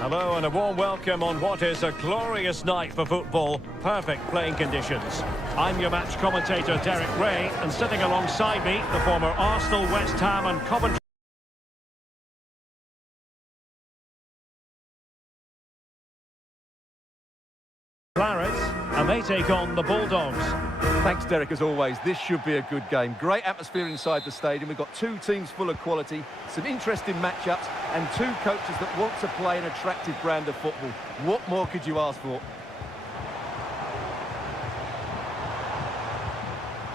Hello and a warm welcome on what is a glorious night for football. Perfect playing conditions. I'm your match commentator Derek Ray, and sitting alongside me, the former Arsenal, West Ham and Coventry Clarets, and they take on the Bulldogs. Thanks, Derek, as always. This should be a good game. Great atmosphere inside the stadium. We've got two teams full of quality, some interesting matchups, and two coaches that want to play an attractive brand of football. What more could you ask for?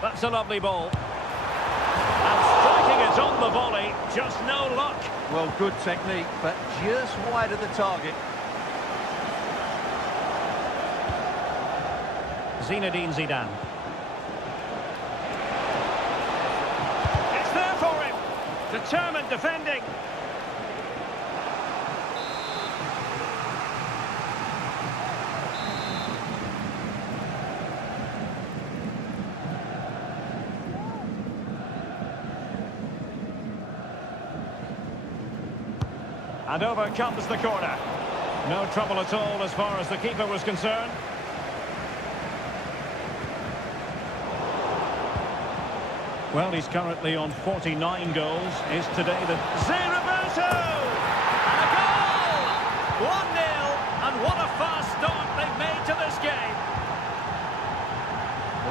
That's a lovely ball. And striking it on the volley, just no luck. Well, good technique, but just wide of the target. Zinedine Zidane. It's there for him. Determined defending. And over comes the corner. No trouble at all as far as the keeper was concerned. Well, he's currently on 49 goals. Is today the... Roberto! And a goal! 1-0, and what a fast start they've made to this game.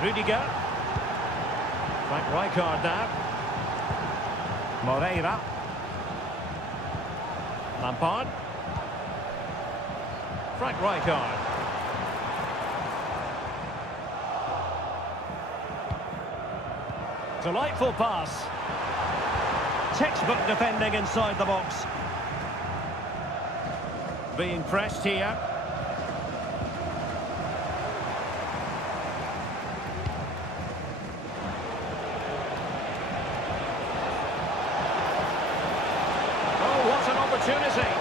Rudiger. Frank Rijkaard now. Moreira. Lampard. Frank Rijkaard. Delightful pass. Textbook defending inside the box. Being pressed here. Oh, what an opportunity.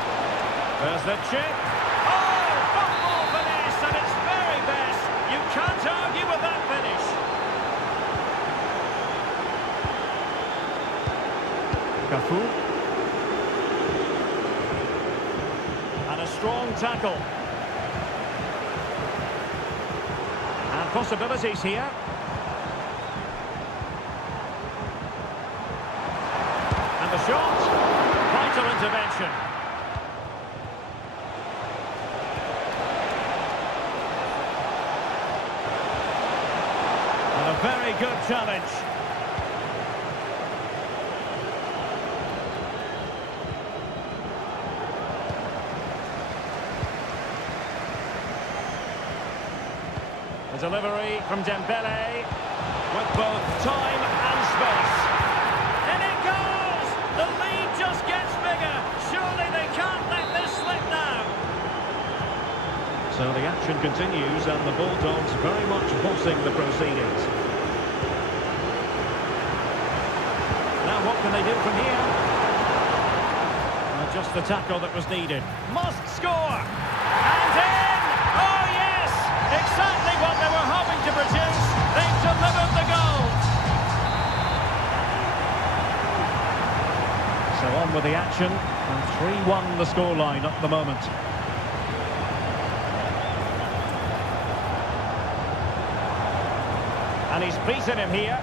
There's the chip. Oh, football finish at its very best. You can't argue with that finish. Cafu. And a strong tackle. And possibilities here. And the shot. Vital intervention. And a very good challenge. A delivery from Dembele with both time and space. And it goes! The lead just gets bigger. Surely they can't let this slip now. So the action continues and the Bulldogs very much bossing the proceedings. Now what can they do from here? Just the tackle that was needed. Must score! And in! Oh yes! Exactly what they were hoping to produce. They've delivered the goal. So on with the action. And 3-1 the scoreline at the moment. And he's beaten him here.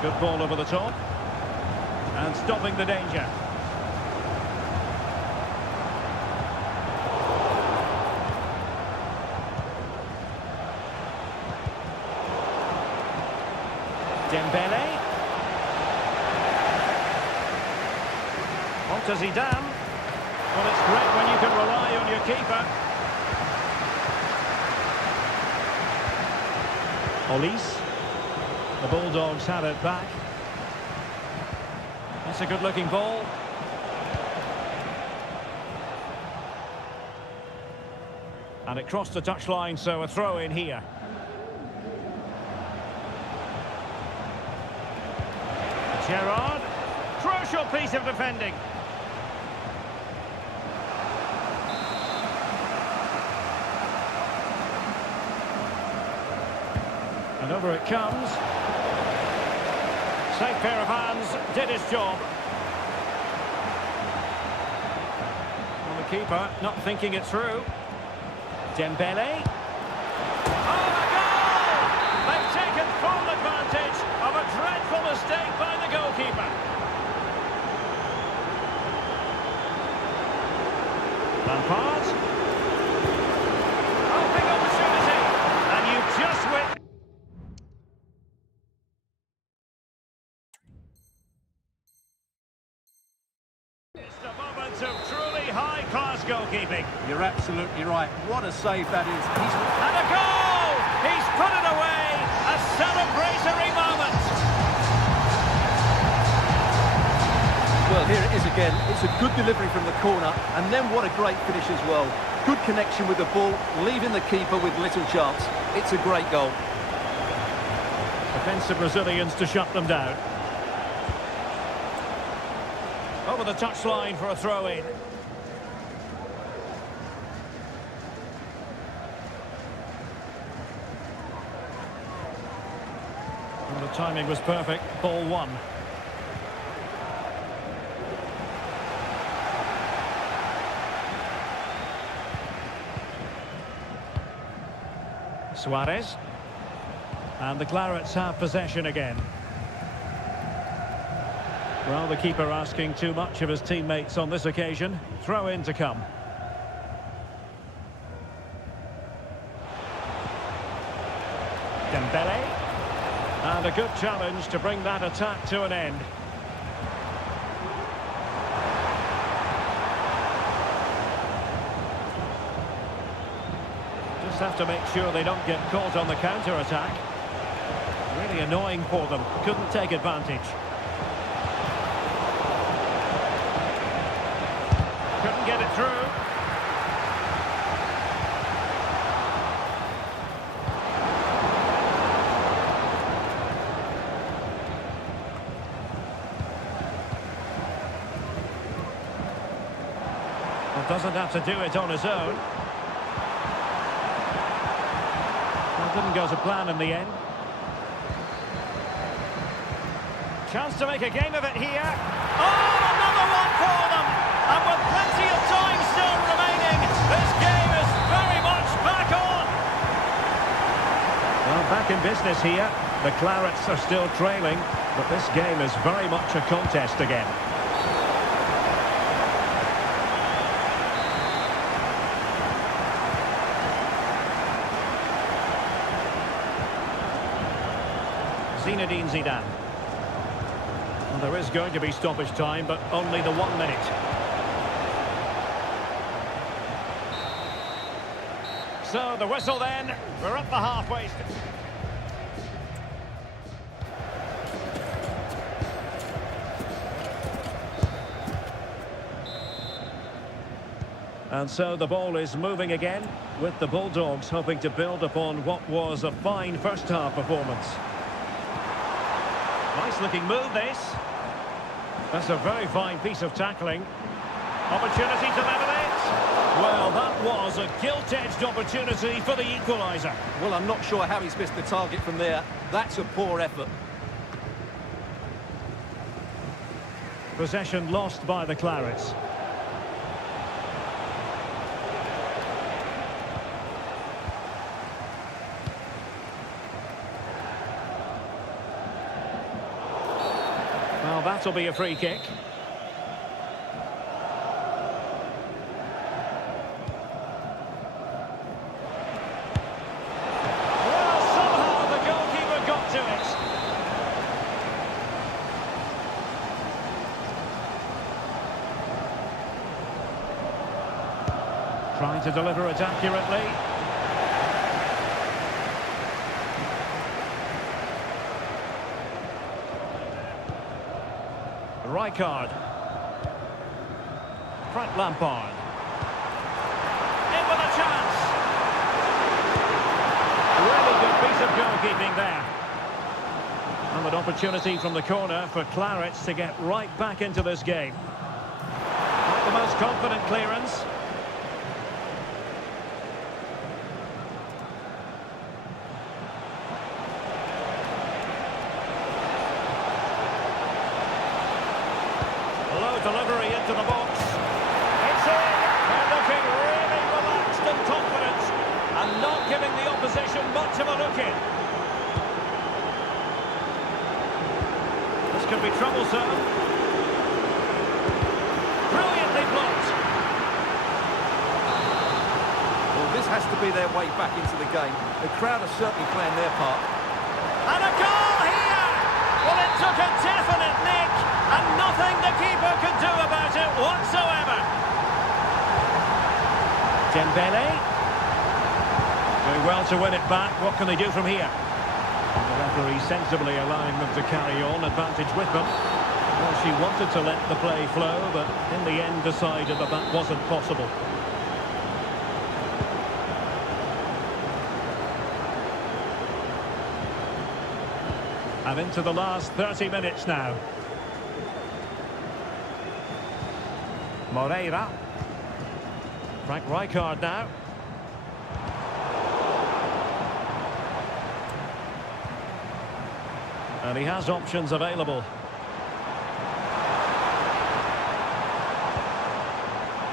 Good ball over the top. And stopping the danger. Dembele. On to Zidane. Well, it's great when you can rely on your keeper. Olise. The Bulldogs had it back. That's a good-looking ball. And it crossed the touchline, so a throw in here. Gerrard. Crucial piece of defending. And over it comes. Safe pair of hands, did his job. Well, the keeper not thinking it through. Dembele. Oh, the goal! They've taken full advantage of a dreadful mistake by the goalkeeper. Lampard. Oh, big opportunity. And you just win. It's a moment of truly high-class goalkeeping. You're absolutely right. What a save that is. And a goal! He's put it away! A celebratory moment! Well, here it is again. It's a good delivery from the corner, and then what a great finish as well. Good connection with the ball, leaving the keeper with little chance. It's a great goal. Defensive Brazilians to shut them down. Over the touchline for a throw-in. And the timing was perfect. Ball one. Suarez. And the Clarets have possession again. Well, the keeper asking too much of his teammates on this occasion. Throw in to come. Dembele. And a good challenge to bring that attack to an end. Just have to make sure they don't get caught on the counter-attack. Really annoying for them. Couldn't take advantage. Couldn't get it through. Well, doesn't have to do it on his own. Well, didn't go to plan in the end. Chance to make a game of it here. Oh, another one for them! And with plenty of time still remaining, this game is very much back on! Well, back in business here. The Clarets are still trailing, but this game is very much a contest again. Zinedine Zidane. Well, there is going to be stoppage time, but only the 1 minute. So the whistle then, we're at the halfway. And so the ball is moving again, with the Bulldogs hoping to build upon what was a fine first half performance. Nice looking move this. That's a very fine piece of tackling. Opportunity to level it. Well, that was a gilt-edged opportunity for the equaliser. Well, I'm not sure how he's missed the target from there. That's a poor effort. Possession lost by the Clarets. Well, that'll be a free kick. Well, somehow the goalkeeper got to it. Trying to deliver it accurately. Rijkaard. Frank Lampard. In with a chance. Really good piece of goalkeeping there. And an opportunity from the corner for Clarets to get right back into this game. Not the most confident clearance. Low delivery into the box. It's in. They're looking really relaxed and confident and not giving the opposition much of a look in. This could be troublesome. Brilliantly blocked. Well, this has to be their way back into the game. The crowd are certainly playing their part. And a goal here! Well, it took a definite nick, and nothing the keeper could do about it whatsoever. Dembele. Doing well to win it back. What can they do from here? And the referee sensibly allowing them to carry on, advantage with them. Well, she wanted to let the play flow, but in the end decided that that wasn't possible. And into the last 30 minutes now. Moreira. Frank Rijkaard now. And he has options available.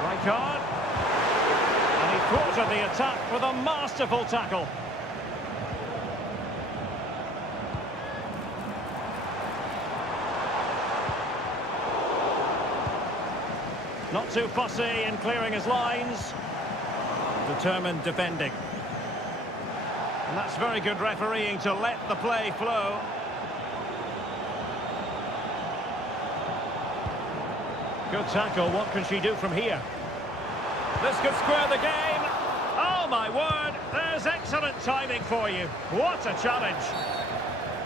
Rijkaard. And he thwarted the attack with a masterful tackle. Not too fussy in clearing his lines. Determined defending. And that's very good refereeing to let the play flow. Good tackle. What can she do from here? This could square the game. Oh, my word. There's excellent timing for you. What a challenge.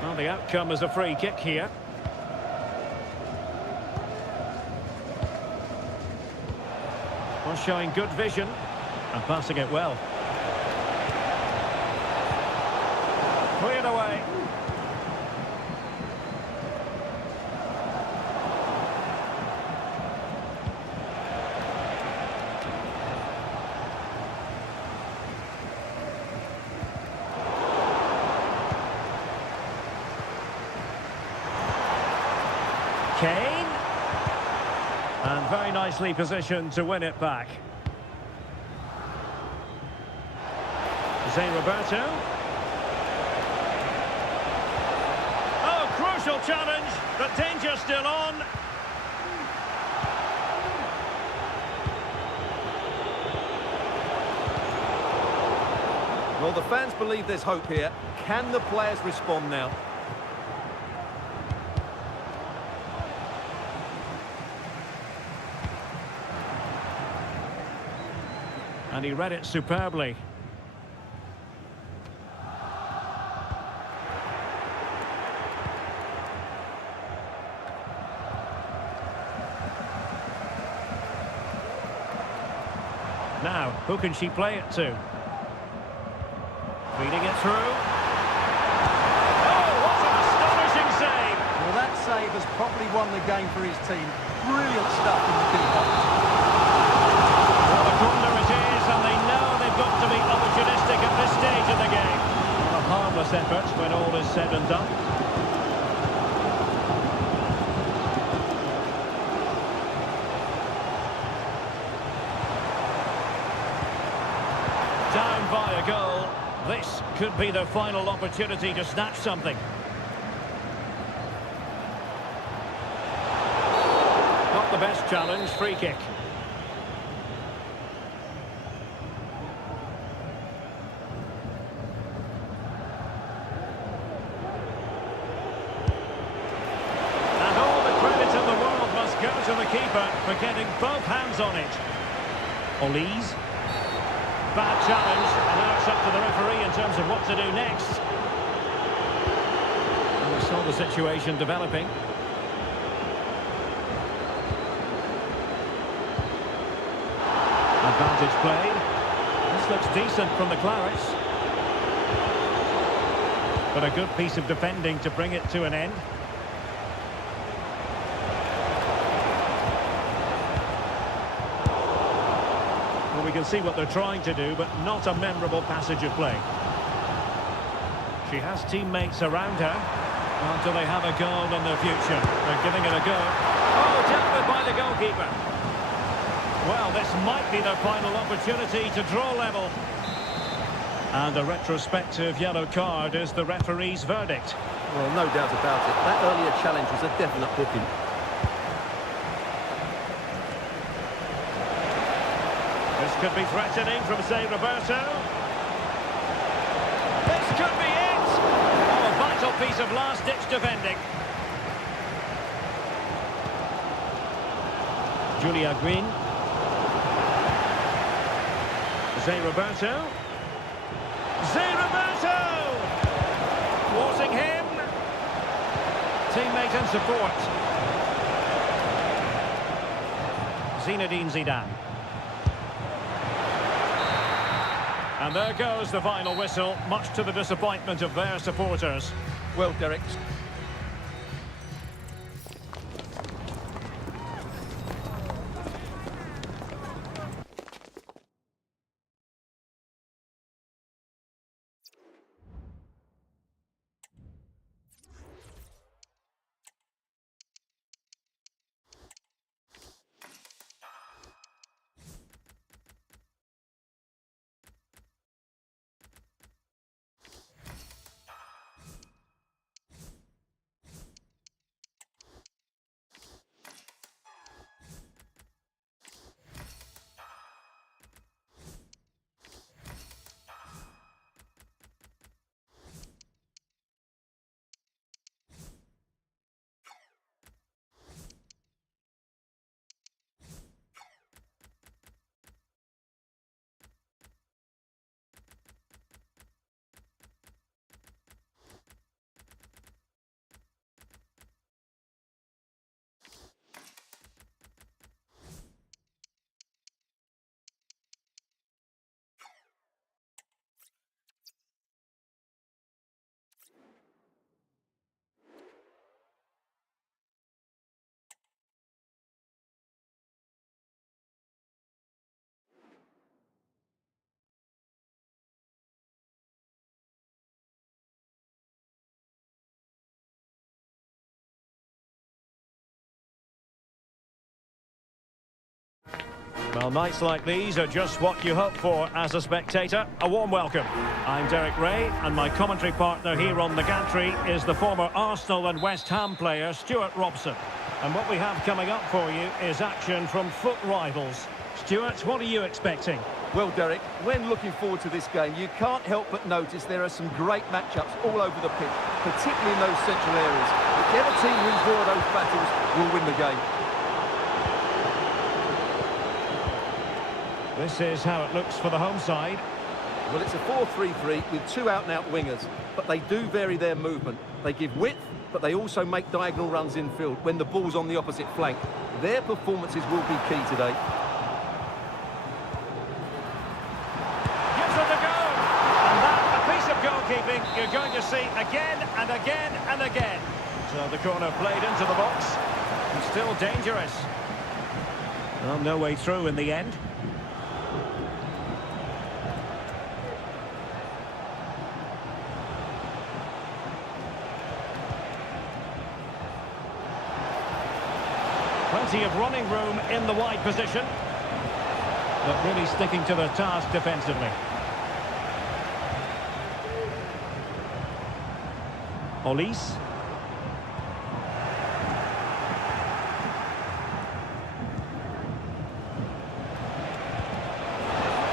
Well, the outcome is a free kick here. Well, showing good vision and passing it well. Cleared away. Kane. And very nicely positioned to win it back. Zé Roberto. Oh, crucial challenge, but danger still on. Well, the fans believe there's hope here. Can the players respond now? And he read it superbly. Now, who can she play it to? Feeding it through. Oh, what an astonishing save! Well, that save has probably won the game for his team. Brilliant stuff from the keeper. Well, a corner it is, and they know they've got to be opportunistic at this stage of the game. A harmless effort when all is said and done. Down by a goal. This could be their final opportunity to snatch something. Not the best challenge, free kick. And all the credit in the world must go to the keeper for getting both hands on it. ealezr. Bad challenge, and now it's up to the referee in terms of what to do next. And we saw the situation developing. Advantage played. This looks decent from the Clarets. But a good piece of defending to bring it to an end. Well, we can see what they're trying to do, but not a memorable passage of play. She has teammates around her. Well, do they have a goal in their future? They're giving it a go. Oh, dealt with by the goalkeeper. Well, this might be their final opportunity to draw level. And a retrospective yellow card is the referee's verdict. Well, no doubt about it. That earlier challenge was a definite booking. This could be threatening from, say, Roberto. This could be it! Oh, a vital piece of last-ditch defending. Julia Green. Zé Roberto. Zé Roberto! Thwarting him. Teammate and support. Zinedine Zidane. And there goes the final whistle, much to the disappointment of their supporters. Well, Derek. Well, nights like these are just what you hope for as a spectator. A warm welcome. I'm Derek Ray, and my commentary partner here on the gantry is the former Arsenal and West Ham player, Stuart Robson. And what we have coming up for you is action from foot rivals. Stuart, what are you expecting? Well, Derek, when looking forward to this game, you can't help but notice there are some great matchups all over the pitch, particularly in those central areas. Whichever team wins more of those battles will win the game. This is how it looks for the home side. Well, it's a 4-3-3 with two out-and-out wingers, but they do vary their movement. They give width, but they also make diagonal runs infield when the ball's on the opposite flank. Their performances will be key today. Gives it a go! And that, a piece of goalkeeping you're going to see again and again and again. So the corner played into the box. And still dangerous. Well, no way through in the end. Plenty of running room in the wide position. But really sticking to their task defensively. Olise.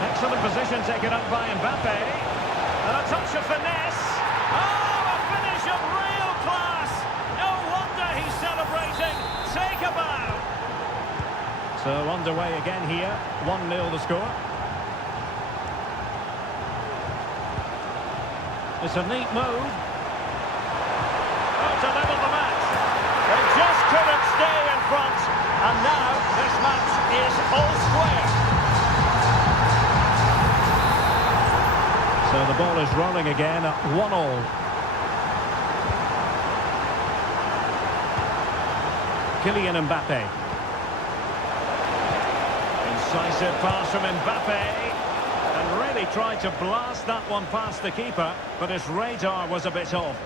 Excellent position taken up by Mbappe. And a touch of finesse. Oh, a finish of real class. No wonder he's celebrating. Take a bow. So underway again here. 1-0 the score. It's a neat move. Oh, to level the match. They just couldn't stay in front. And now this match is all square. So the ball is rolling again at 1-1. Kylian Mbappe. Incisive pass from Mbappe. And really tried to blast that one past the keeper, but his radar was a bit off.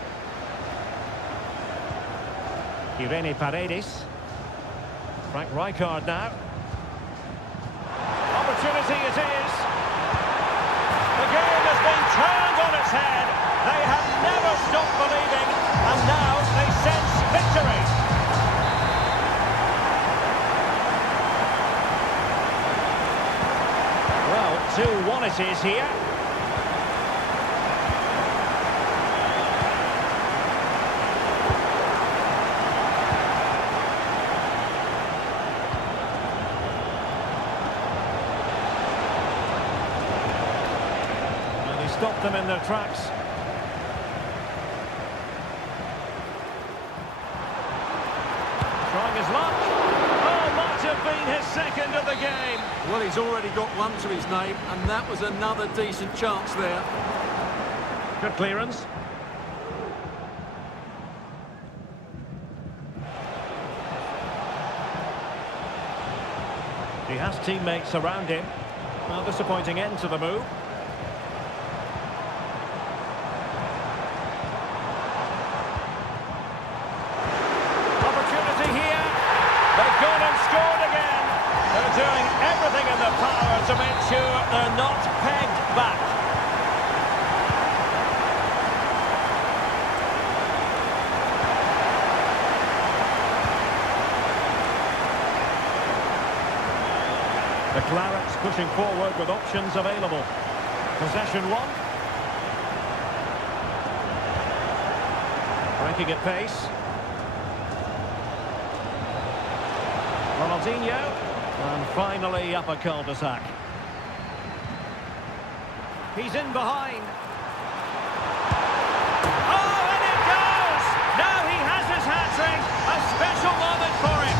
Irene Paredes. Frank Rijkaard now. Opportunity it is. The game has been turned on its head. They have never stopped believing, and now they sense victory. Well, 2-1 it is here. Stop them in their tracks. Trying his luck. Oh, might have been his second of the game. Well, he's already got one to his name, and that was another decent chance there. Good clearance. He has teammates around him. Well, disappointing end to the move. They've gone and scored again. They're doing everything in their power to make sure they're not pegged back. The Clarets pushing forward with options available. Possession one. Breaking at pace. Ronaldinho, and finally up a cul-de-sac. He's in behind. Oh, and it goes! Now he has his hat-trick. A special moment for him.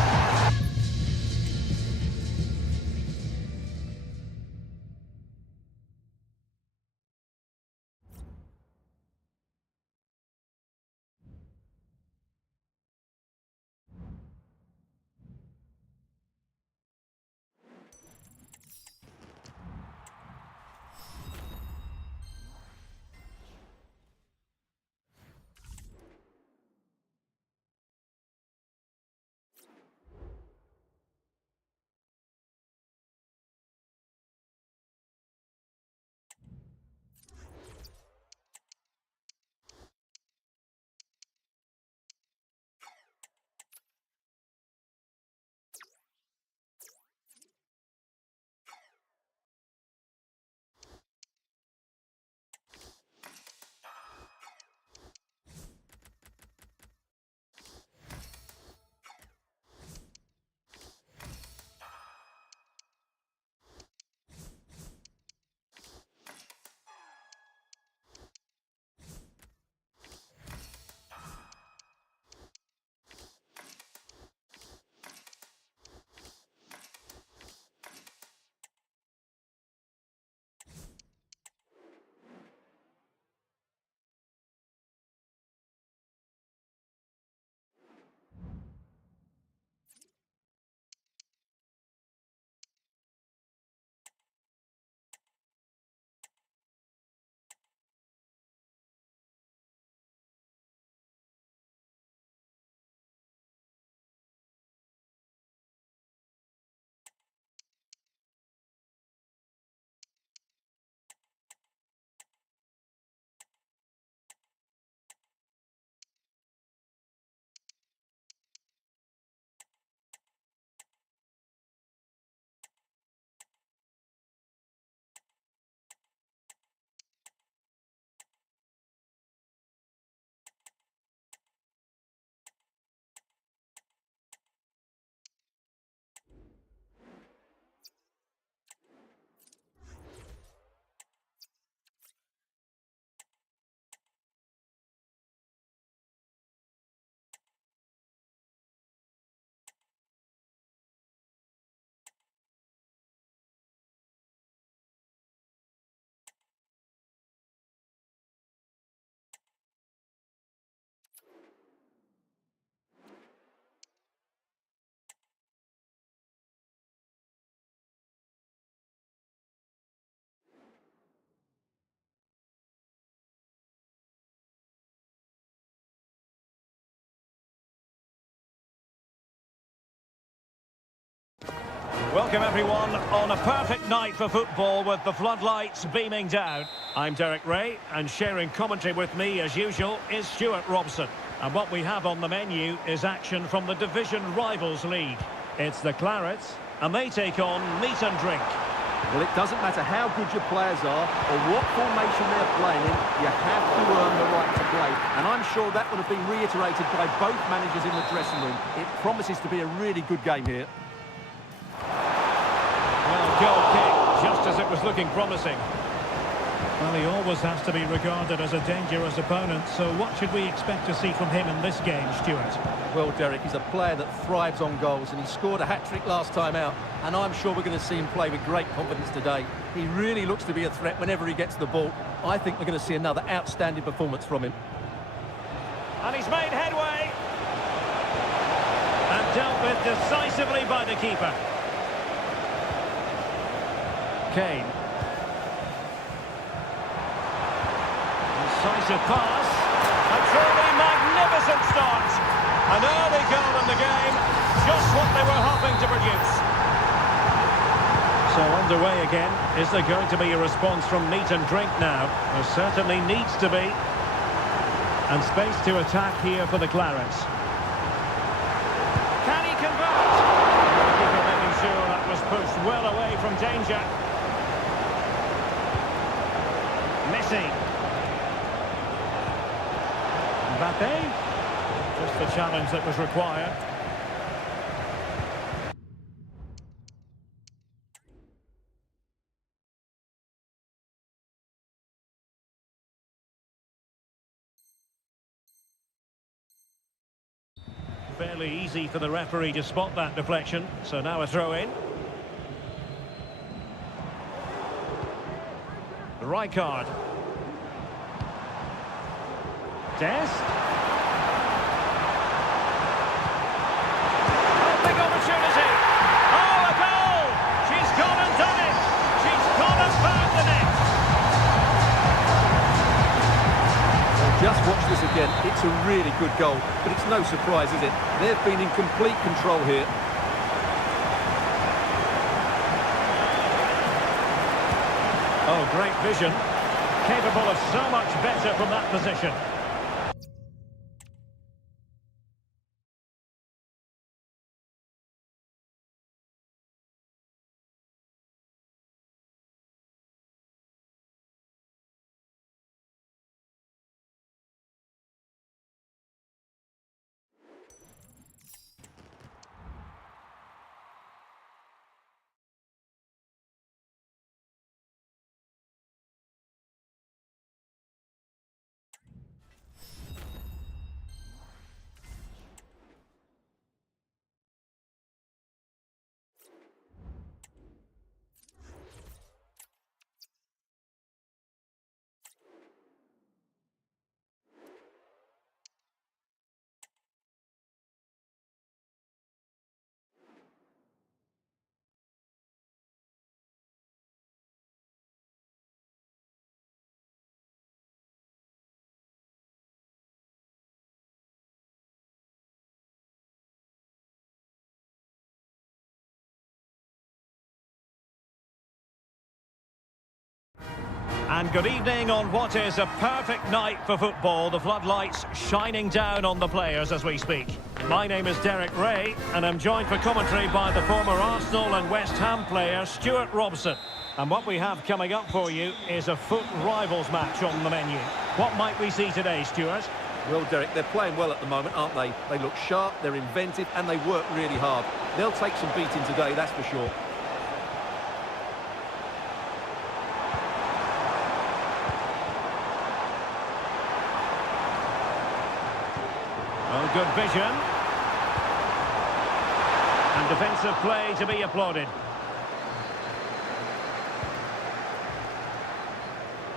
Welcome everyone on a perfect night for football with the floodlights beaming down. I'm Derek Ray, and sharing commentary with me as usual is Stuart Robson. And what we have on the menu is action from the Division Rivals League. It's the Clarets, and they take on Meat and Drink. Well, it doesn't matter how good your players are or what formation they're playing in, you have to earn the right to play. And I'm sure that would have been reiterated by both managers in the dressing room. It promises to be a really good game here. Well, goal kick, just as it was looking promising. Well, he always has to be regarded as a dangerous opponent, so what should we expect to see from him in this game, Stuart? Well, Derek, he's a player that thrives on goals, and he scored a hat-trick last time out, and I'm sure we're going to see him play with great confidence today. He really looks to be a threat whenever he gets the ball. I think we're going to see another outstanding performance from him. And he's made headway. And dealt with decisively by the keeper. Kane. Decisive pass. A truly magnificent start. An early goal in the game. Just what they were hoping to produce. So underway again. Is there going to be a response from Meat and Drink now? There certainly needs to be. And space to attack here for the Clarets. Can he convert? The keeper making sure that was pushed well away from danger. Messi. Mbappe. Just the challenge that was required. Fairly easy for the referee to spot that deflection, so now a throw-in. Rijkaard. Dest. Oh, big opportunity. Oh, a goal! She's gone and done it. She's gone and found the net. Just watch this again. It's a really good goal, but it's no surprise, is it? They've been in complete control here. Oh, great vision. Capable of so much better from that position. And good evening on what is a perfect night for football. The floodlights shining down on the players as we speak. My name is Derek Ray, and I'm joined for commentary by the former Arsenal and West Ham player Stuart Robson. And what we have coming up for you is a foot rivals match on the menu. What might we see today, Stuart? Well, Derek, they're playing well at the moment, aren't they? They look sharp, they're inventive, and they work really hard. They'll take some beating today, that's for sure. Oh, good vision. And defensive play to be applauded.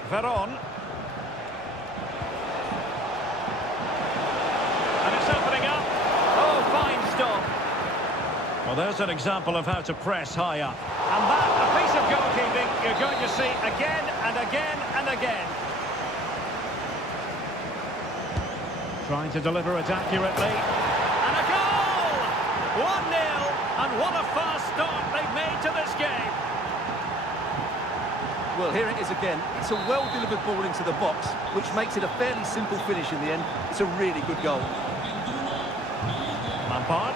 Veron. And it's opening up. Oh, fine stop. Well, there's an example of how to press high up. And that, a piece of goalkeeping you're going to see again and again and again. Trying to deliver it accurately. And a goal! 1-0. And And what a fast start they've made to this game. Well, here it is again. It's a well-delivered ball into the box, which makes it a fairly simple finish in the end. It's a really good goal. Lampard.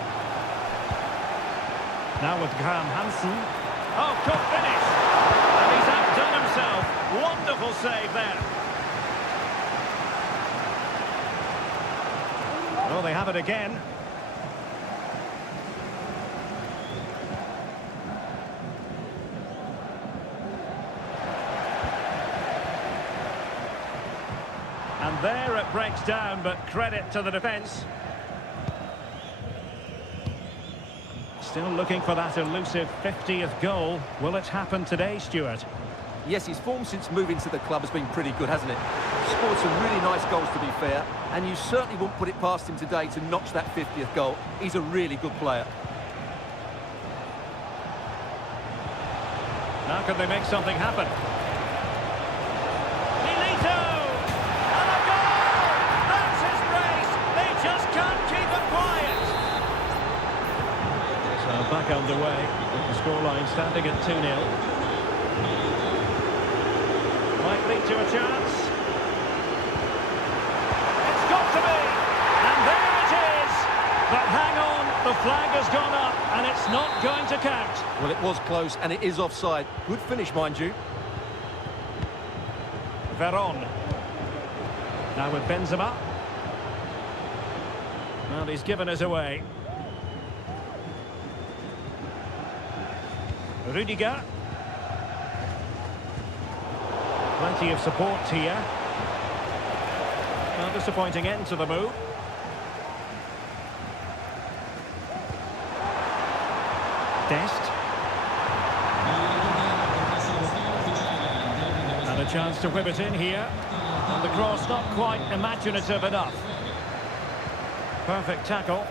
Now with Graham Hansen. Oh, good finish. And he's outdone himself. Wonderful save there. Oh, they have it again. And there it breaks down, but credit to the defence. Still looking for that elusive 50th goal. Will it happen today, Stuart? Yes, his form since moving to the club has been pretty good, hasn't it? Scored some really nice goals, to be fair, and you certainly won't put it past him today to notch that 50th goal. He's a really good player. Now can they make something happen? Milito! And a goal! That's his race! They just can't keep it quiet! So back underway, with the scoreline standing at 2-0. Might lead to a chance. It's got to be! And there it is! But hang on, the flag has gone up, and it's not going to count. Well, it was close, and it is offside. Good finish, mind you. Veron. Now with Benzema. Well, he's given us away. Rudiger. Plenty of support here. Well, disappointing end to the move. Dest. And a chance to whip it in here. And the cross not quite imaginative enough. Perfect tackle.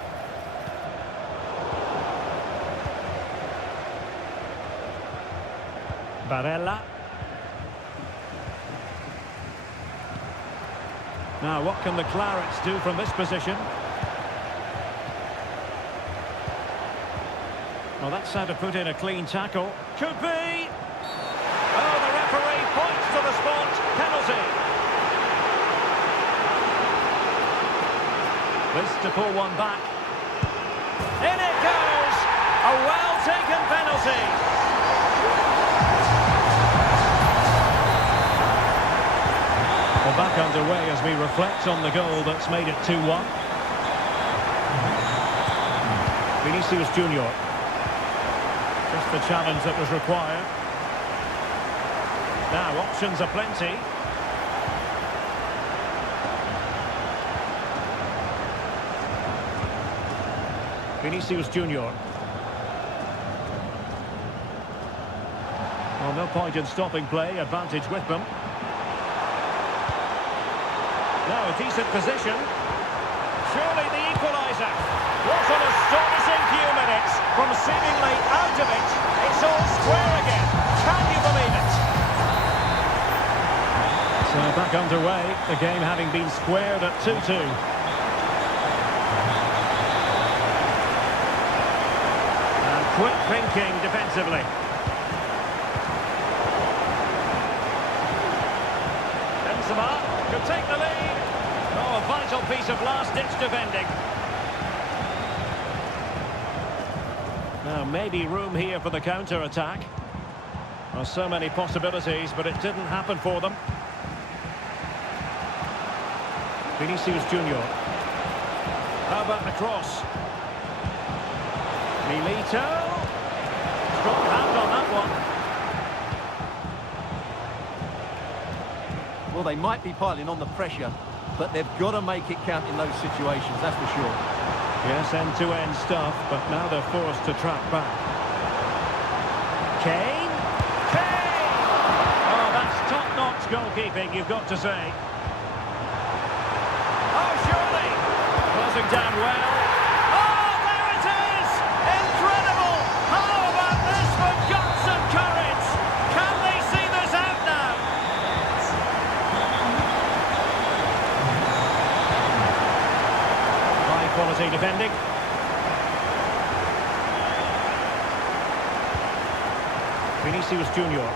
Barella. Now, what can the Clarets do from this position? Well, that's how to put in a clean tackle. Could be! Oh, the referee points to the spot. Penalty. This to pull one back. In it goes! A well-taken penalty. Well, back underway as we reflect on the goal that's made it 2-1. Vinicius Junior. Just the challenge that was required. Now, options are plenty. Vinicius Junior. Well, no point in stopping play. Advantage with them. Now a decent position. Surely the equaliser. What an astonishing few minutes. From seemingly out of it, it's all square again. Can you believe it? So back underway, the game having been squared at 2-2. And quick thinking defensively. Benzema could take the lead. Oh, a vital piece of last-ditch defending. Now, maybe room here for the counter-attack. Well, so many possibilities, but it didn't happen for them. Vinicius Junior. How about the cross? Milito. Strong hand on that one. Well, they might be piling on the pressure, but they've got to make it count in those situations, that's for sure. Yes, end-to-end stuff, but now they're forced to track back. Kane? Kane! Oh, that's top-notch goalkeeping, you've got to say. Oh, surely! Closing down well. Oh, there it is! Incredible! How about this for guts and courage? Can they see this out now? High-quality defending. Vinicius Junior.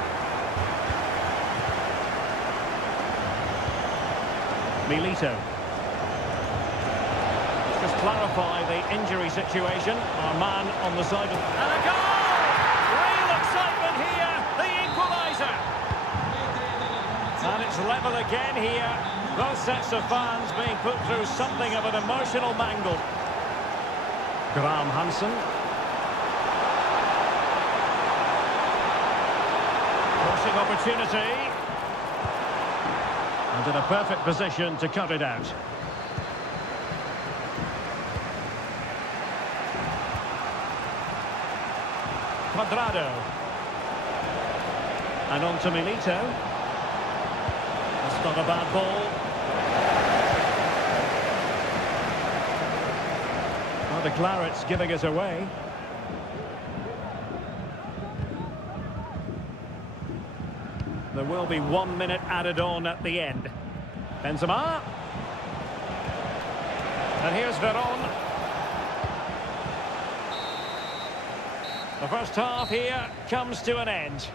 Milito. Just clarify the injury situation. Our man on the side of... And a goal! Real excitement here, the equaliser. And it's level again here. Both sets of fans being put through something of an emotional mangle. Graham Hansen. Crossing opportunity. And in a perfect position to cut it out. Quadrado. And on to Milito. That's not a bad ball. Well, the Clarets giving us away. There will be 1 minute added on at the end. Benzema. And here's Veron. The first half here comes to an end.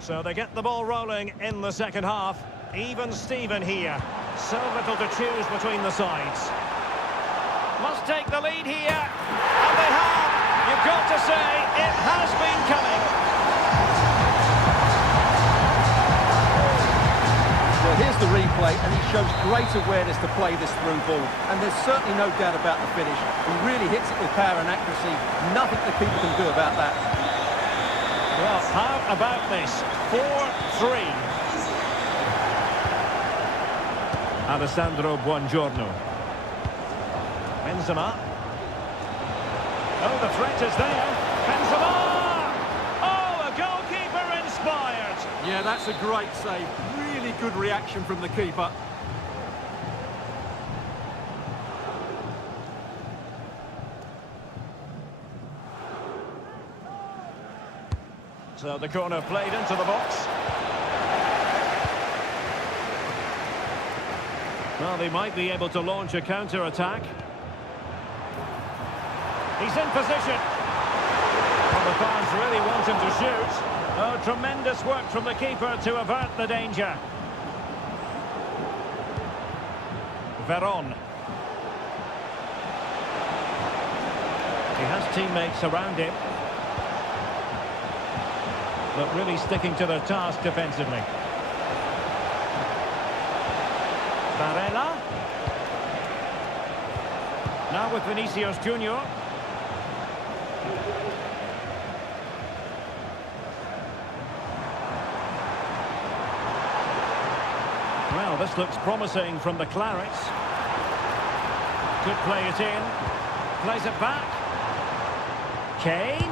So they get the ball rolling in the second half. Even Steven here. So little to choose between the sides. Must take the lead here. And they have. You've got to say, it has been coming. Well, here's the replay, and he shows great awareness to play this through ball. And there's certainly no doubt about the finish. He really hits it with power and accuracy. Nothing the keeper can do about that. Well, how about this? 4-3. Alessandro Buongiorno. Benzema. Oh, the threat is there. Benzema! Oh, a goalkeeper inspired. Yeah, that's a great save. Really good reaction from the keeper. So the corner played into the box. Well, they might be able to launch a counter-attack. He's in position. Well, the fans really want him to shoot. Oh, tremendous work from the keeper to avert the danger. Veron. He has teammates around him, but really sticking to their task defensively. Barella. Now with Vinicius Junior. Well, this looks promising from the Clarets. Could play it in. Plays it back. Kane.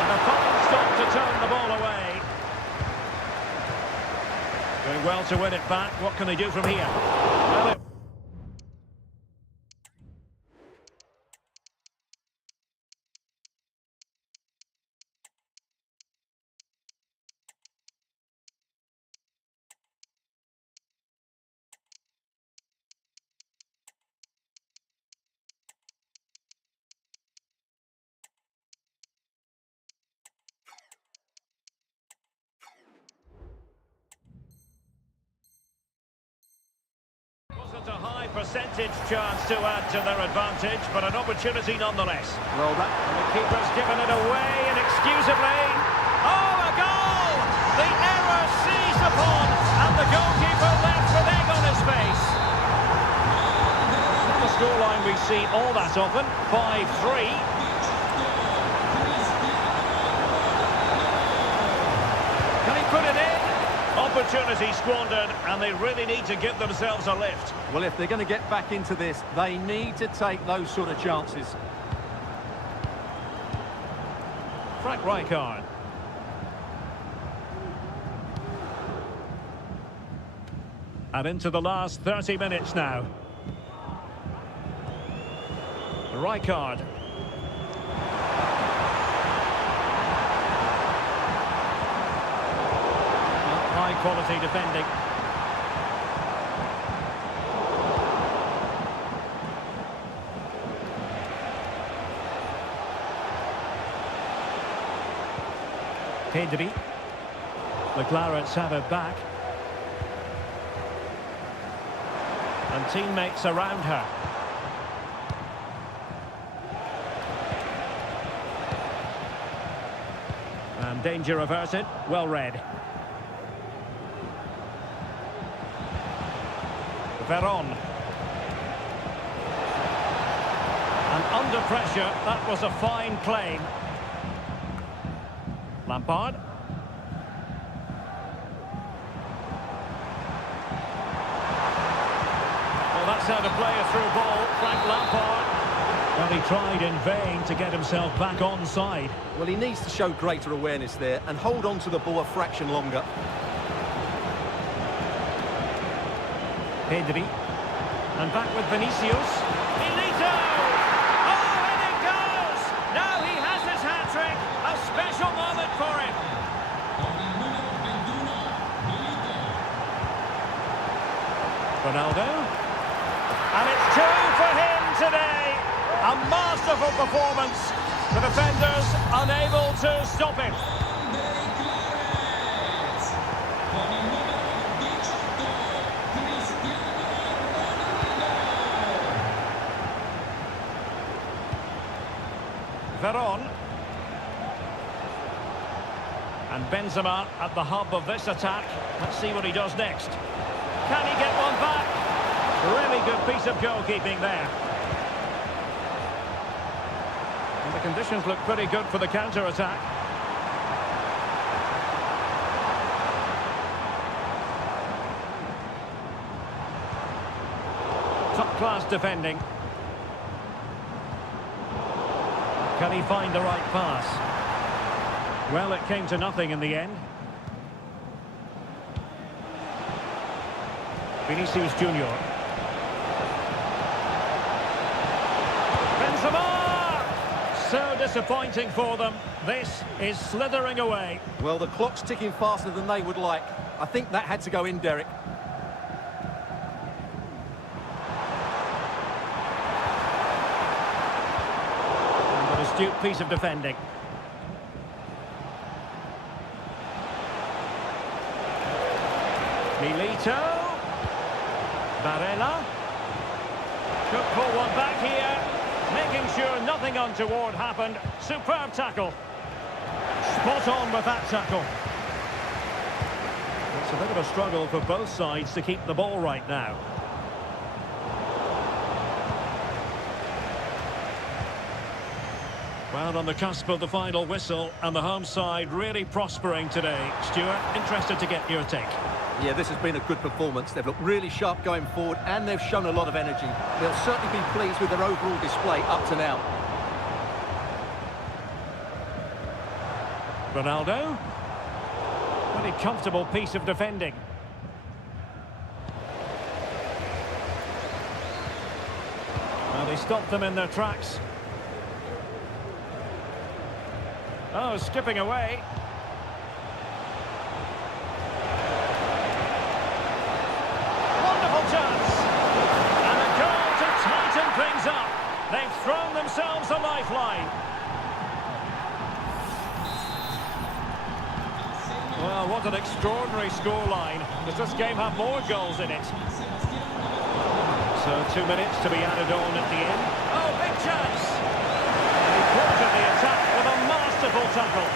And a fine stop to turn the ball away. Doing well to win it back. What can they do from here? Well, wasn't a high percentage chance to add to their advantage, but an opportunity nonetheless. Well, And the keeper's given it away inexcusably. Oh, a goal! The error seized upon, and the goalkeeper left with egg on his face. Not the scoreline we see all that often, 5-3. Can he put it in? Opportunity squandered, and they really need to give themselves a lift. well, if they're going to get back into this, they need to take those sort of chances. Frank Rijkaard. And into the last 30 minutes now. Rijkaard. High quality defending. Pedri. The Clarets have it back. And teammates around her. And danger averted. Well read. Veron. And under pressure, that was a fine claim. Lampard. Well, that's how to play a through ball, Frank Lampard. Well, he tried in vain to get himself back onside. Well, he needs to show greater awareness there and hold on to the ball a fraction longer. Pedri. And back with Vinicius. Milito! Oh, in it goes! Now he has his hat-trick. A special moment for him. Ronaldo. And it's 2 for him today. A masterful performance. The defenders unable to stop him. Veron. And Benzema at the hub of this attack. Let's see what he does next. Can he get one back? Really good piece of goalkeeping there. And the conditions look pretty good for the counter-attack. Top-class defending. Can he find the right pass? Well, it came to nothing in the end. Vinicius Junior. Benzema! So disappointing for them. This is slithering away. Well, the clock's ticking faster than they would like. I think that had to go in, Derek. Astute piece of defending. Milito. Barella. Could pull one back here. Making sure nothing untoward happened. Superb tackle. Spot on with that tackle. It's a bit of a struggle for both sides to keep the ball right now. Well, on the cusp of the final whistle, and the home side really prospering today. Stuart, interested to get your take. Yeah, this has been a good performance. They've looked really sharp going forward, and they've shown a lot of energy. They'll certainly be pleased with their overall display up to now. Ronaldo. Pretty comfortable piece of defending. Well, they stopped them in their tracks. Oh, skipping away. Wonderful chance. And a goal to tighten things up. They've thrown themselves a lifeline. Well, what an extraordinary scoreline. Does this game have more goals in it? So 2 minutes to be added on at the end. Oh, big chance. And he quartered the attack with a masterful tackle.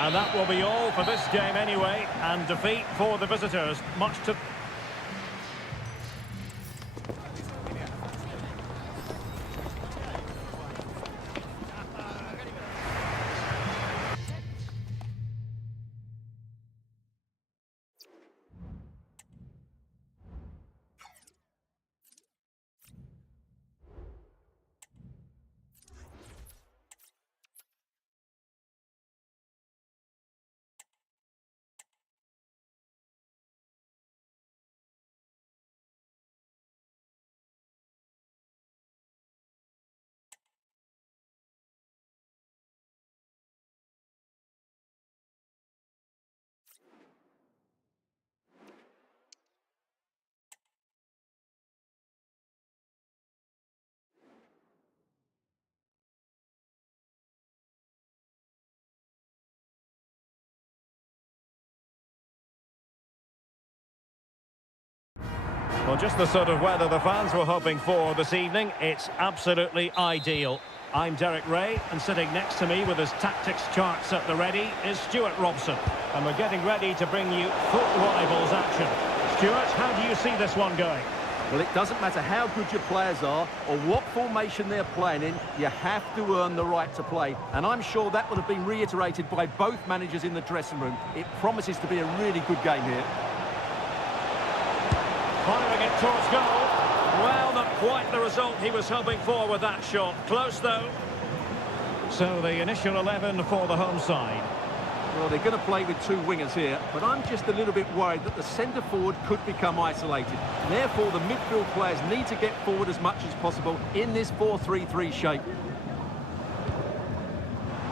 And that will be all for this game anyway, and defeat for the visitors, much to... Well, just the sort of weather the fans were hoping for this evening. It's absolutely ideal. I'm Derek Ray, and sitting next to me with his tactics charts at the ready is Stuart Robson. And we're getting ready to bring you foot rivals action. Stuart, how do you see this one going? Well, it doesn't matter how good your players are or what formation they're playing in, you have to earn the right to play. And I'm sure that would have been reiterated by both managers in the dressing room. It promises to be a really good game here. Firing it towards goal. Well, not quite the result he was hoping for with that shot. Close, though. So the initial 11 for the home side. Well, they're going to play with two wingers here, but I'm just a little bit worried that the centre-forward could become isolated. Therefore, the midfield players need to get forward as much as possible in this 4-3-3 shape.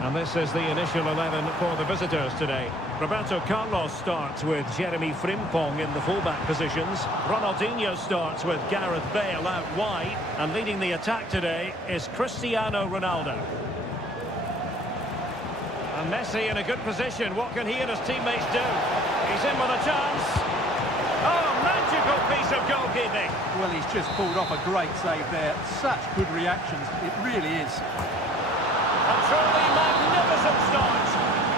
And this is the initial 11 for the visitors today. Roberto Carlos starts with Jeremy Frimpong in the fullback positions. Ronaldinho starts with Gareth Bale out wide. And leading the attack today is Cristiano Ronaldo. And Messi in a good position. What can he and his teammates do? He's in with a chance. Oh, magical piece of goalkeeping. Well, he's just pulled off a great save there. Such good reactions. It really is. A truly magnificent start.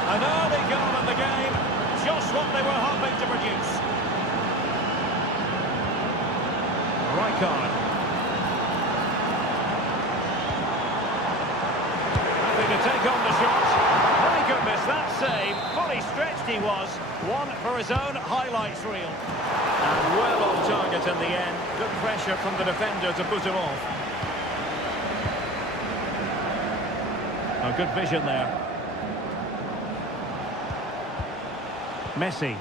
An early goal in the game. Just what they were hoping to produce. Rijkaard. Happy to take on the shot. My goodness, that save. Fully stretched he was. One for his own highlights reel. And well on target in the end. Good pressure from the defender to put him off. Oh, good vision there. Messi.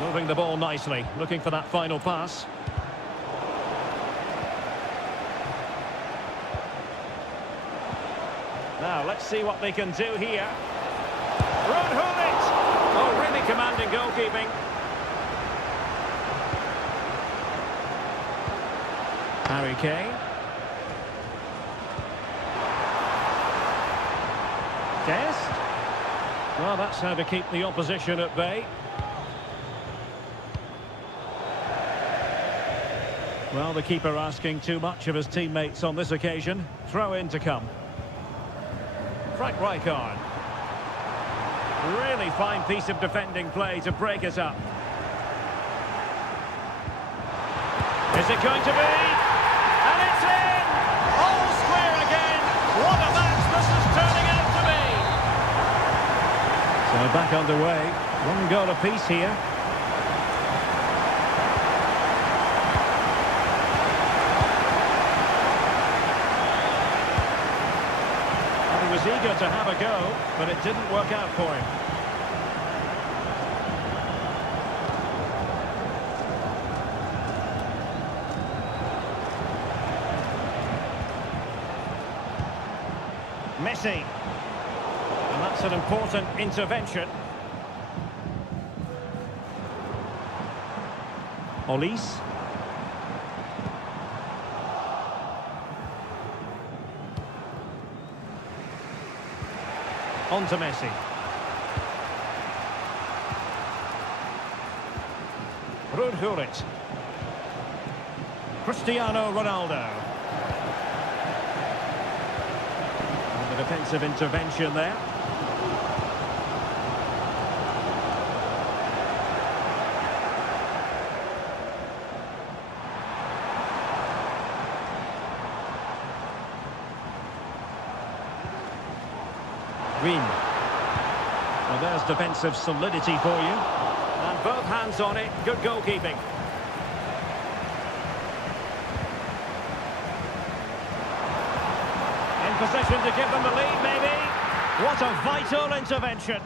Moving the ball nicely. Looking for that final pass. Now, let's see what they can do here. Roat! Oh, really commanding goalkeeping. Harry Kane. Dest. Well, that's how to keep the opposition at bay. Well, the keeper asking too much of his teammates on this occasion. Throw in to come. Frank Rijkaard. Really fine piece of defending play to break us up. Is it going to be? And it's in! All square again. What a match this is turning out to be. So back underway. One goal apiece here. He was eager to have a go, but it didn't work out for him. Messi. And that's an important intervention. Olise. On to Messi. Roat. Cristiano Ronaldo. And the defensive intervention there. Well, there's defensive solidity for you. And both hands on it. Good goalkeeping. In position to give them the lead, maybe. What a vital intervention.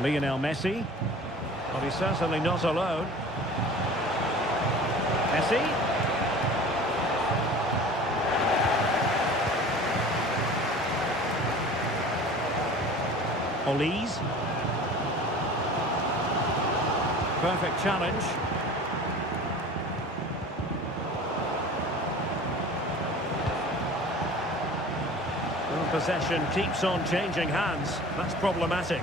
Lionel Messi. Well, he's certainly not alone. Messi. Olise. Perfect challenge. Well, possession keeps on changing hands. That's problematic.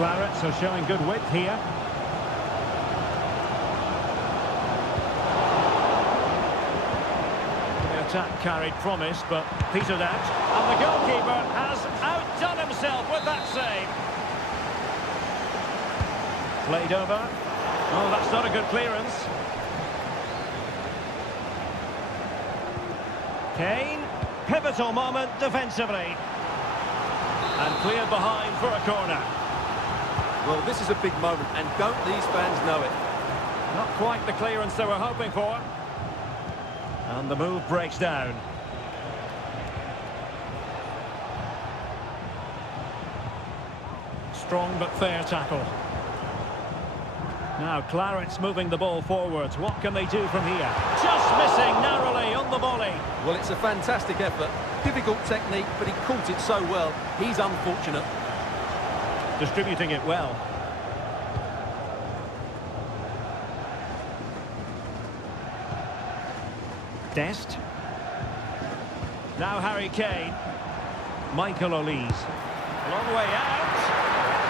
Clarets are showing good width here. The attack carried promise, but petered out. And the goalkeeper has outdone himself with that save. Played over. Oh, that's not a good clearance. Kane, pivotal moment defensively. And cleared behind for a corner. Well, this is a big moment, and don't these fans know it? Not quite the clearance they were hoping for. And the move breaks down. Strong but fair tackle. Now Clarets moving the ball forwards. What can they do from here? Just missing narrowly on the volley. Well, it's a fantastic effort. Difficult technique, but he caught it so well. He's unfortunate. Distributing it well. Dest. Now Harry Kane. Michael ealezr. Long way out.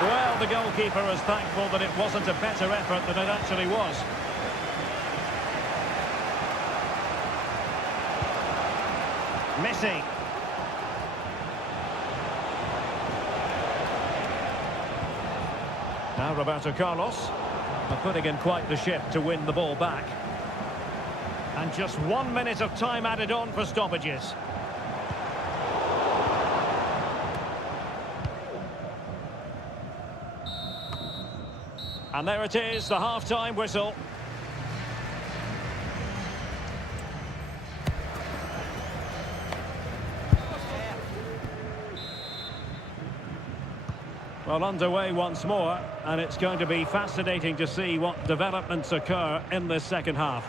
Well, the goalkeeper is thankful that it wasn't a better effort than it actually was. Messi. Now Roberto Carlos are putting in quite the shift to win the ball back. And just 1 minute of time added on for stoppages. And there it is, the half-time whistle. Well, underway once more, and it's going to be fascinating to see what developments occur in this second half.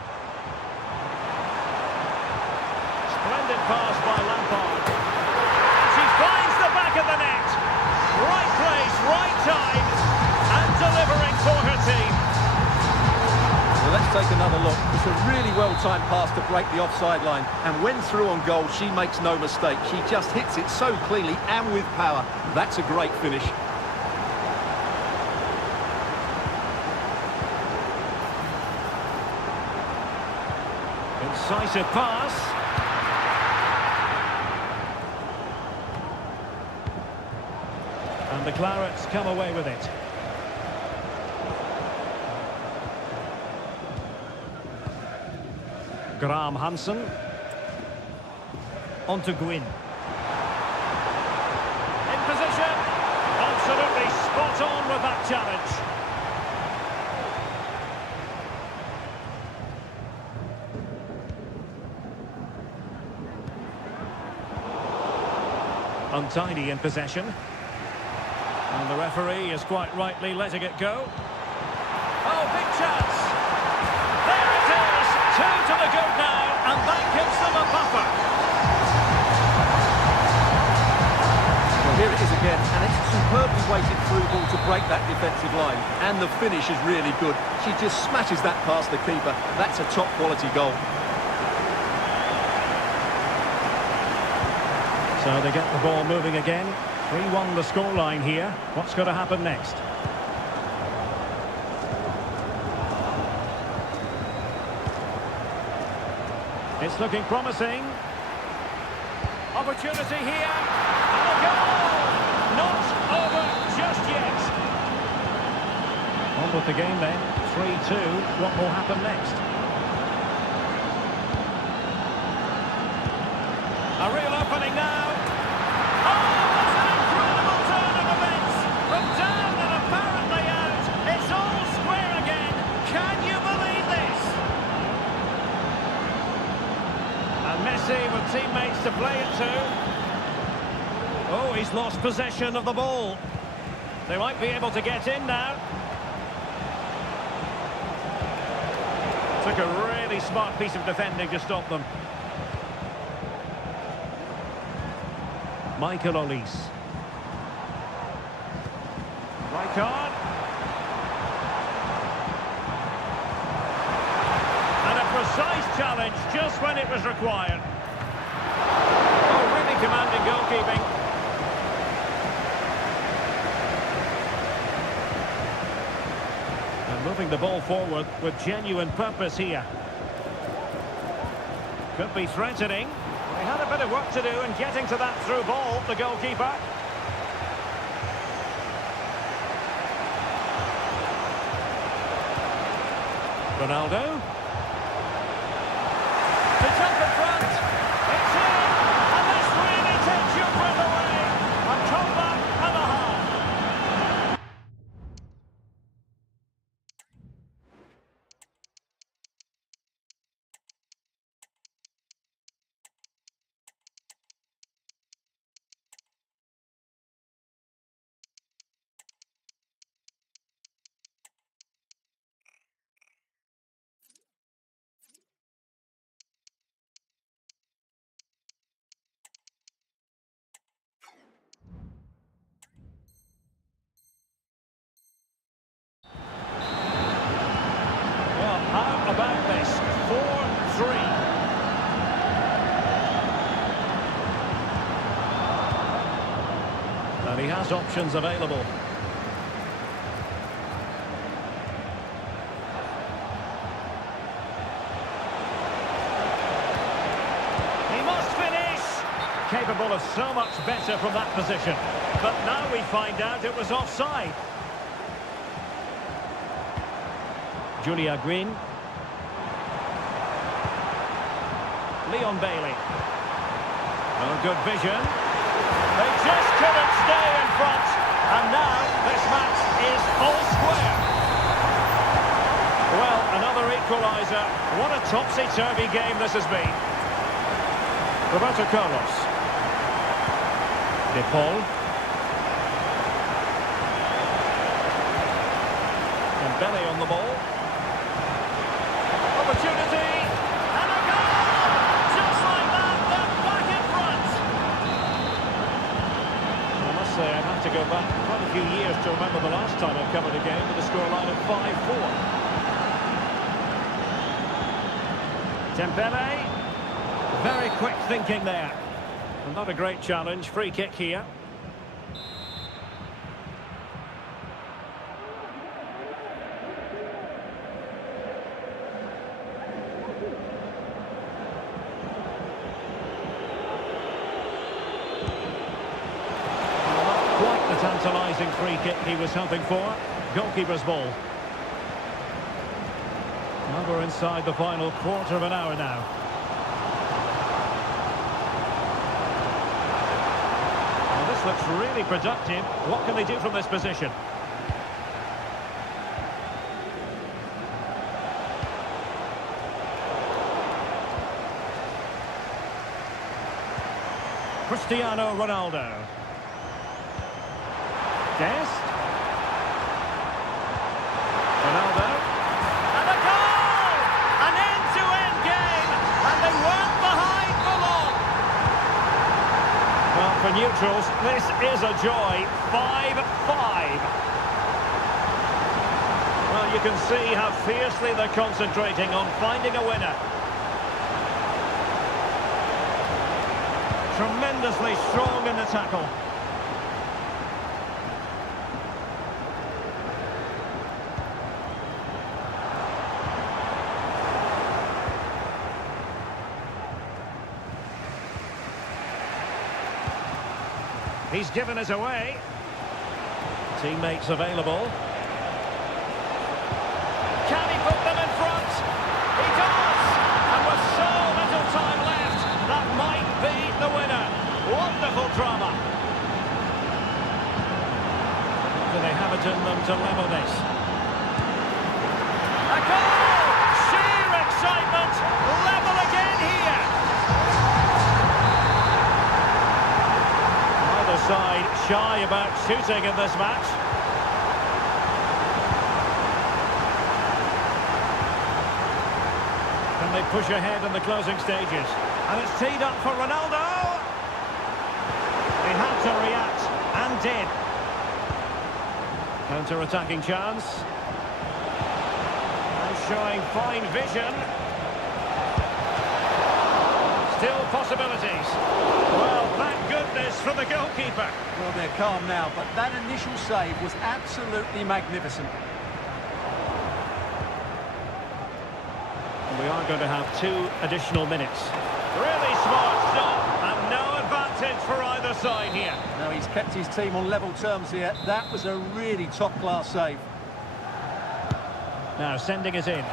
Splendid pass by Lampard. She finds the back of the net. Right place, right time, and delivering for her team. Well, let's take another look. It's a really well-timed pass to break the offside line, and when through on goal, she makes no mistake. She just hits it so cleanly and with power. That's a great finish. Incisive pass. And the Clarets come away with it. Graham Hansen. On to Gwyn. In position. Absolutely spot on with that challenge. Untidy in possession. And the referee is quite rightly letting it go. Oh, big chance! There it is! 2 to the good now, and that gives them a buffer. Well, here it is again, and it's a superbly weighted through ball to break that defensive line. And the finish is really good. She just smashes that past the keeper. That's a top-quality goal. So they get the ball moving again. 3-1 the scoreline here. What's going to happen next? It's looking promising. Opportunity here. And a goal! Not over just yet. On with the game then. 3-2. What will happen next? A real opening now. Oh, what an incredible turn of events. From down and apparently out, it's all square again. Can you believe this? And Messi with teammates to play it to. Oh, he's lost possession of the ball. They might be able to get in now. Took a really smart piece of defending to stop them. Michael ealezr. Rijkaard. And a precise challenge just when it was required. Oh, really commanding goalkeeping. Moving the ball forward with genuine purpose here. Could be threatening. He had a bit of work to do in getting to that through ball, the goalkeeper. Ronaldo. To jump in front. It's in. And this really takes your breath away. A comeback and a half. How about this? 4-3. And he has options available. He must finish! Capable of so much better from that position. But now we find out it was offside. Julia Green. Leon Bailey. Oh, good vision. They just couldn't stay in front. And now this match is all square. Well, another equaliser. What a topsy-turvy game this has been. Roberto Carlos. De Paul. And Belly on the ball. Opportunity. And a goal! Just like that, they're back in front. I must say, I'd have to go back quite a few years to remember the last time I covered a game with a scoreline of 5-4. Dembele. Very quick thinking there. And not a great challenge. Free kick here. Quite the tantalising free kick he was hoping for. Goalkeeper's ball. Well, we're inside the final quarter of an hour now. Well, this looks really productive. What can they do from this position? Cristiano Ronaldo. Guest. Ronaldo. And a goal! An end-to-end game, and they weren't behind for long. Well, for neutrals, this is a joy. 5-5. Well, you can see how fiercely they're concentrating on finding a winner. Tremendously strong in the tackle. He's given us away. Teammates available. Can he put them in front? He does! And with so little time left, that might be the winner. Wonderful drama. Do they have it in them to level this? A goal! Sheer excitement! Level again here! Either side shy about shooting in this match. Can they push ahead in the closing stages? And it's teed up for Ronaldo. He had to react, and did. Counter-attacking chance. And showing fine vision. Still possibilities. Well, thank goodness for the goalkeeper. Well, they're calm now, but that initial save was absolutely magnificent. We are going to have 2 additional minutes. Really smart stop, and no advantage for either side here. Now he's kept his team on level terms here. That was a really top-class save. Now sending it in.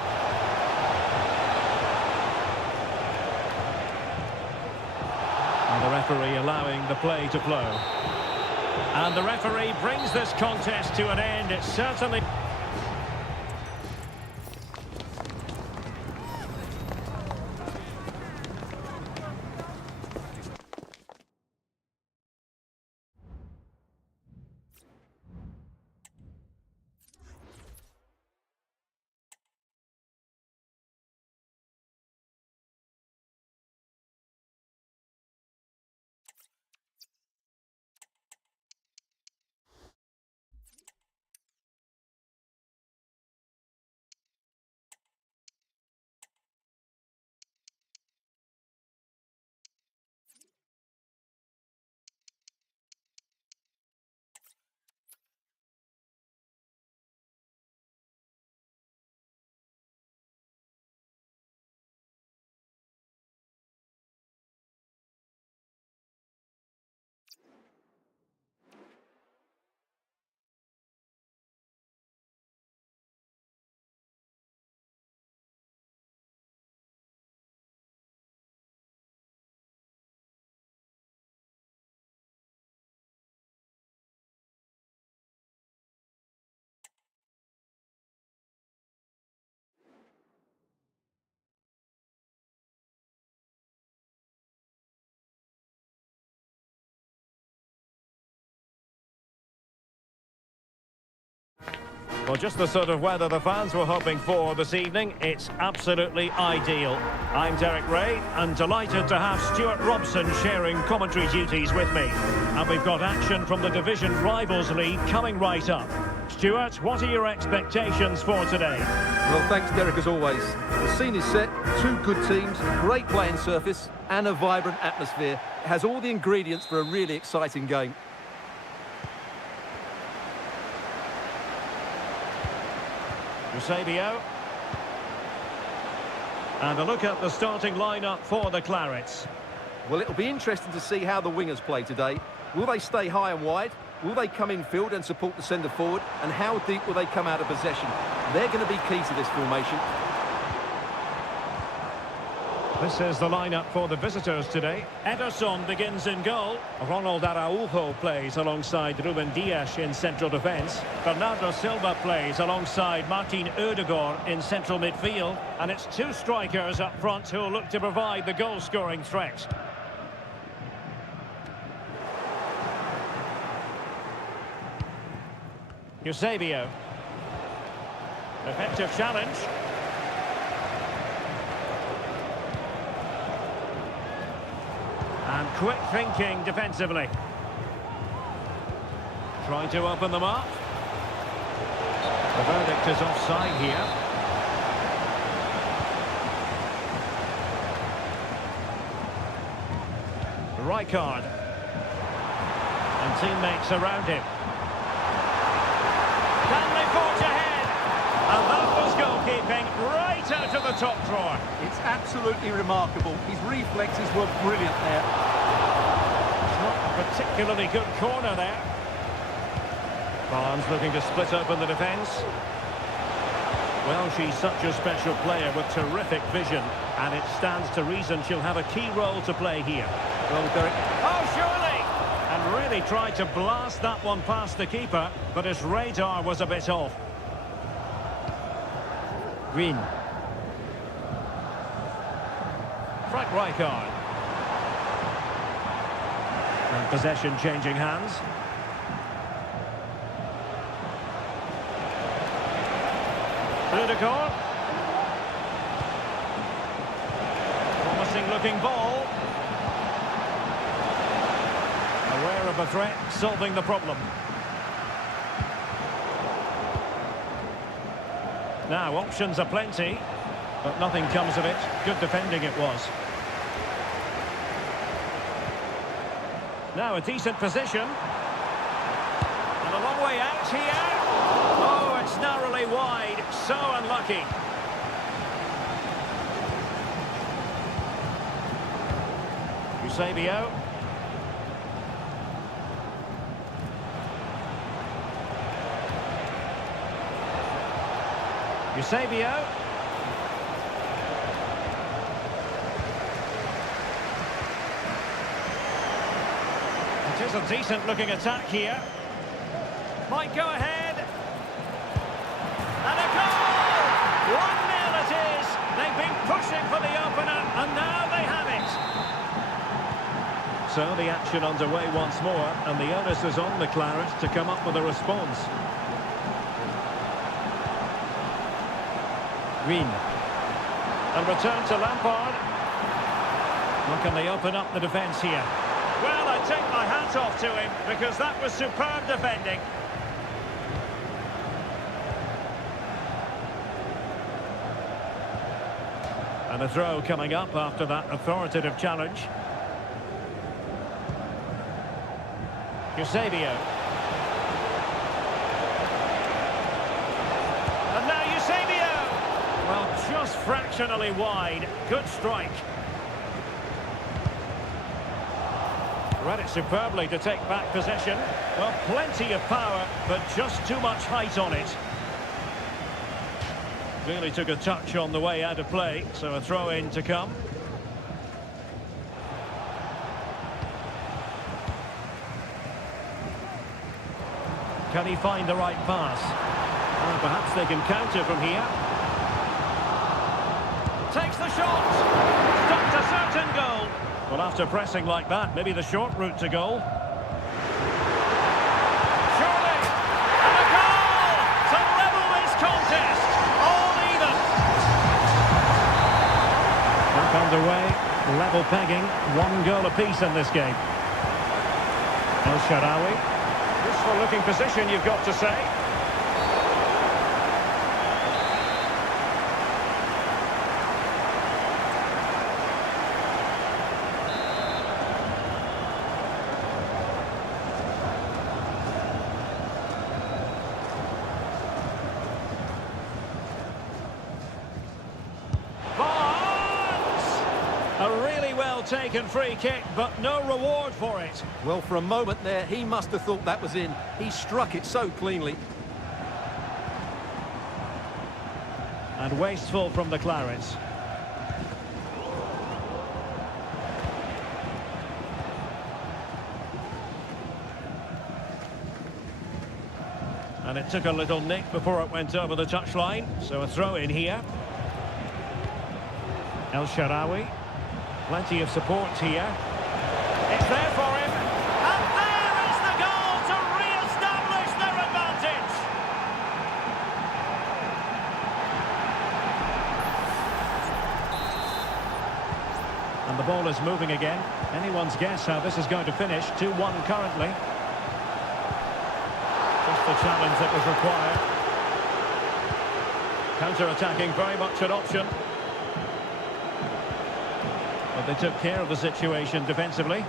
And the referee allowing the play to flow. And the referee brings this contest to an end. It's certainly... Well, just the sort of weather the fans were hoping for this evening. It's absolutely ideal. I'm Derek Ray, and delighted to have Stuart Robson sharing commentary duties with me. And we've got action from the Division Rivals League coming right up. Stuart, what are your expectations for today? Well, thanks, Derek, as always. The scene is set, 2 good teams, great playing surface, and a vibrant atmosphere. It has all the ingredients for a really exciting game. Eusebio. And a look at the starting lineup for the Clarets. Well, it'll be interesting to see how the wingers play today. Will they stay high and wide? Will they come in field and support the centre forward? And how deep will they come out of possession? They're going to be key to this formation. This is the lineup for the visitors today. Ederson begins in goal. Ronald Araujo plays alongside Ruben Dias in central defence. Bernardo Silva plays alongside Martin Odegaard in central midfield. And it's 2 strikers up front who will look to provide the goal-scoring threat. Eusebio. Effective challenge. And quick thinking defensively. Trying to open them up. The verdict is offside here. Rijkaard. And teammates around him. Can they forge ahead? And that was goalkeeping right out of the top drawer. It's absolutely remarkable. His reflexes were brilliant there. It's not a particularly good corner there. Barnes looking to split open the defence. Well, she's such a special player with terrific vision, and it stands to reason she'll have a key role to play here. Well, Derek. Oh, surely! And really tried to blast that one past the keeper, but his radar was a bit off. Green. Frank Rijkaard. And possession changing hands. Odegaard. Promising looking ball. Aware of the threat, solving the problem. Now, options are plenty, but nothing comes of it. Good defending it was. Now, a decent position. And a long way out here. Oh, it's narrowly wide. So unlucky. Eusebio. Eusebio. It is a decent-looking attack here. Might go ahead. And a goal! 1-0 it is. They've been pushing for the opener, and now they have it. So the action underway once more, and the onus is on the Clarets to come up with a response. Green. And return to Lampard. How can they open up the defence here? Well, I take my hat off to him, because that was superb defending. And a throw coming up after that authoritative challenge. Eusebio. And now Eusebio! Well, just fractionally wide. Good strike. Read it superbly to take back possession. Well, plenty of power, but just too much height on it. Really took a touch on the way out of play, so a throw-in to come. Can he find the right pass? Well, perhaps they can counter from here. Takes the shot! Stopped a certain goal. Well, after pressing like that, maybe the short route to goal. Surely! And a goal! To level this contest! All even! Back underway, level pegging, 1 goal apiece in this game. El-Shaarawy. Useful looking position, you've got to say. A really well-taken free kick, but no reward for it. Well, for a moment there, he must have thought that was in. He struck it so cleanly. And wasteful from the Clarets. And it took a little nick before it went over the touchline, so a throw in here. El-Shaarawy. Plenty of support here. It's there for him. And there is the goal to re-establish their advantage. And the ball is moving again. Anyone's guess how this is going to finish. 2-1 currently. Just the challenge that was required. Counter-attacking, very much an option. But they took care of the situation defensively.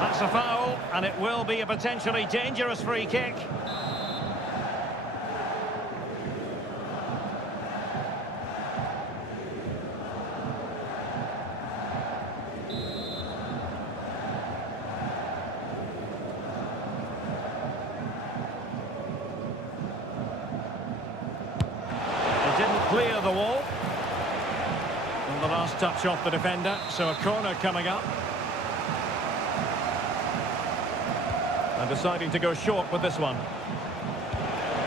That's a foul, and it will be a potentially dangerous free kick. Clear the wall. And the last touch off the defender, so a corner coming up. And deciding to go short with this one.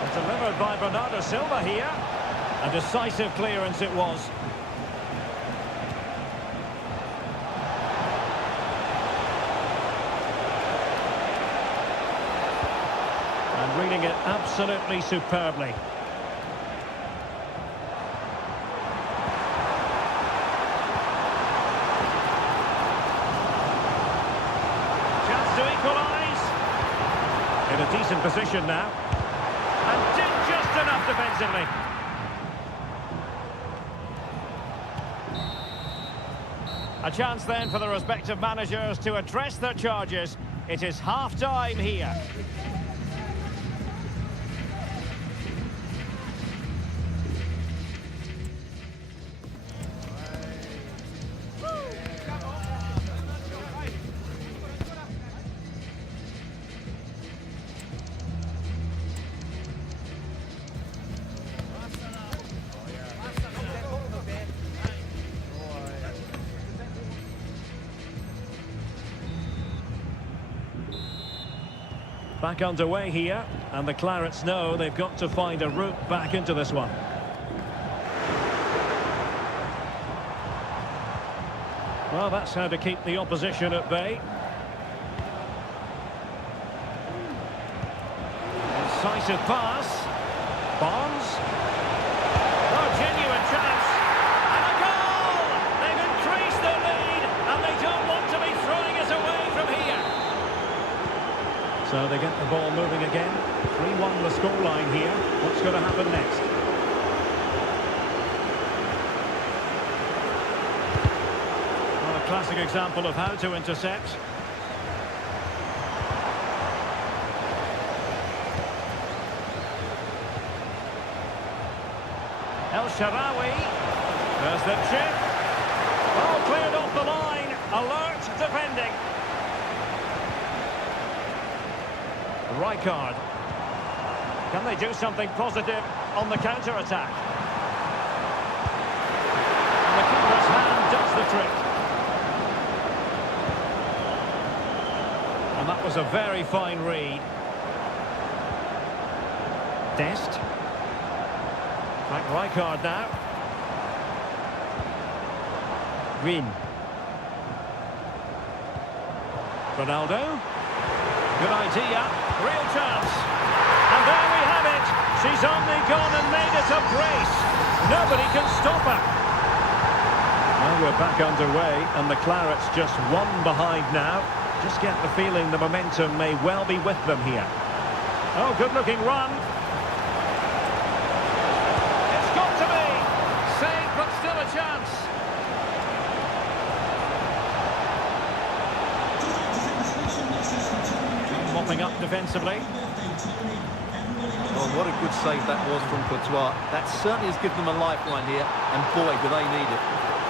It's delivered by Bernardo Silva here. A decisive clearance it was. And reading it absolutely superbly. In a decent position now. And did just enough defensively. A chance then for the respective managers to address their charges. It is half-time here. Back underway here, and the Clarets know they've got to find a route back into this one. Well, that's how to keep the opposition at bay. Incisive pass. Barnes. Oh, genuine chance. And a goal! They've increased their lead, and they don't want to be throwing it away from here. So they get the ball moving again. 3-1 the scoreline here. What's going to happen next? Well, a classic example of how to intercept. El-Shaarawy. There's the chip. Oh, cleared off the line. Alert defending. Rijkaard. Can they do something positive on the counter-attack? And the keeper's hand does the trick. And that was a very fine read. Dest. Back Rijkaard now. Green. Ronaldo. Good idea. Real chance. And there we have it. She's only gone and made it a brace. Nobody can stop her. Well, we're back underway, and the Clarets just one behind now. Just get the feeling the momentum may well be with them here. Oh, good-looking run. It's got to be. Saved, but still a chance. Mopping up defensively. Oh, what a good save that was from Courtois. That certainly has given them a lifeline here, and boy, do they need it.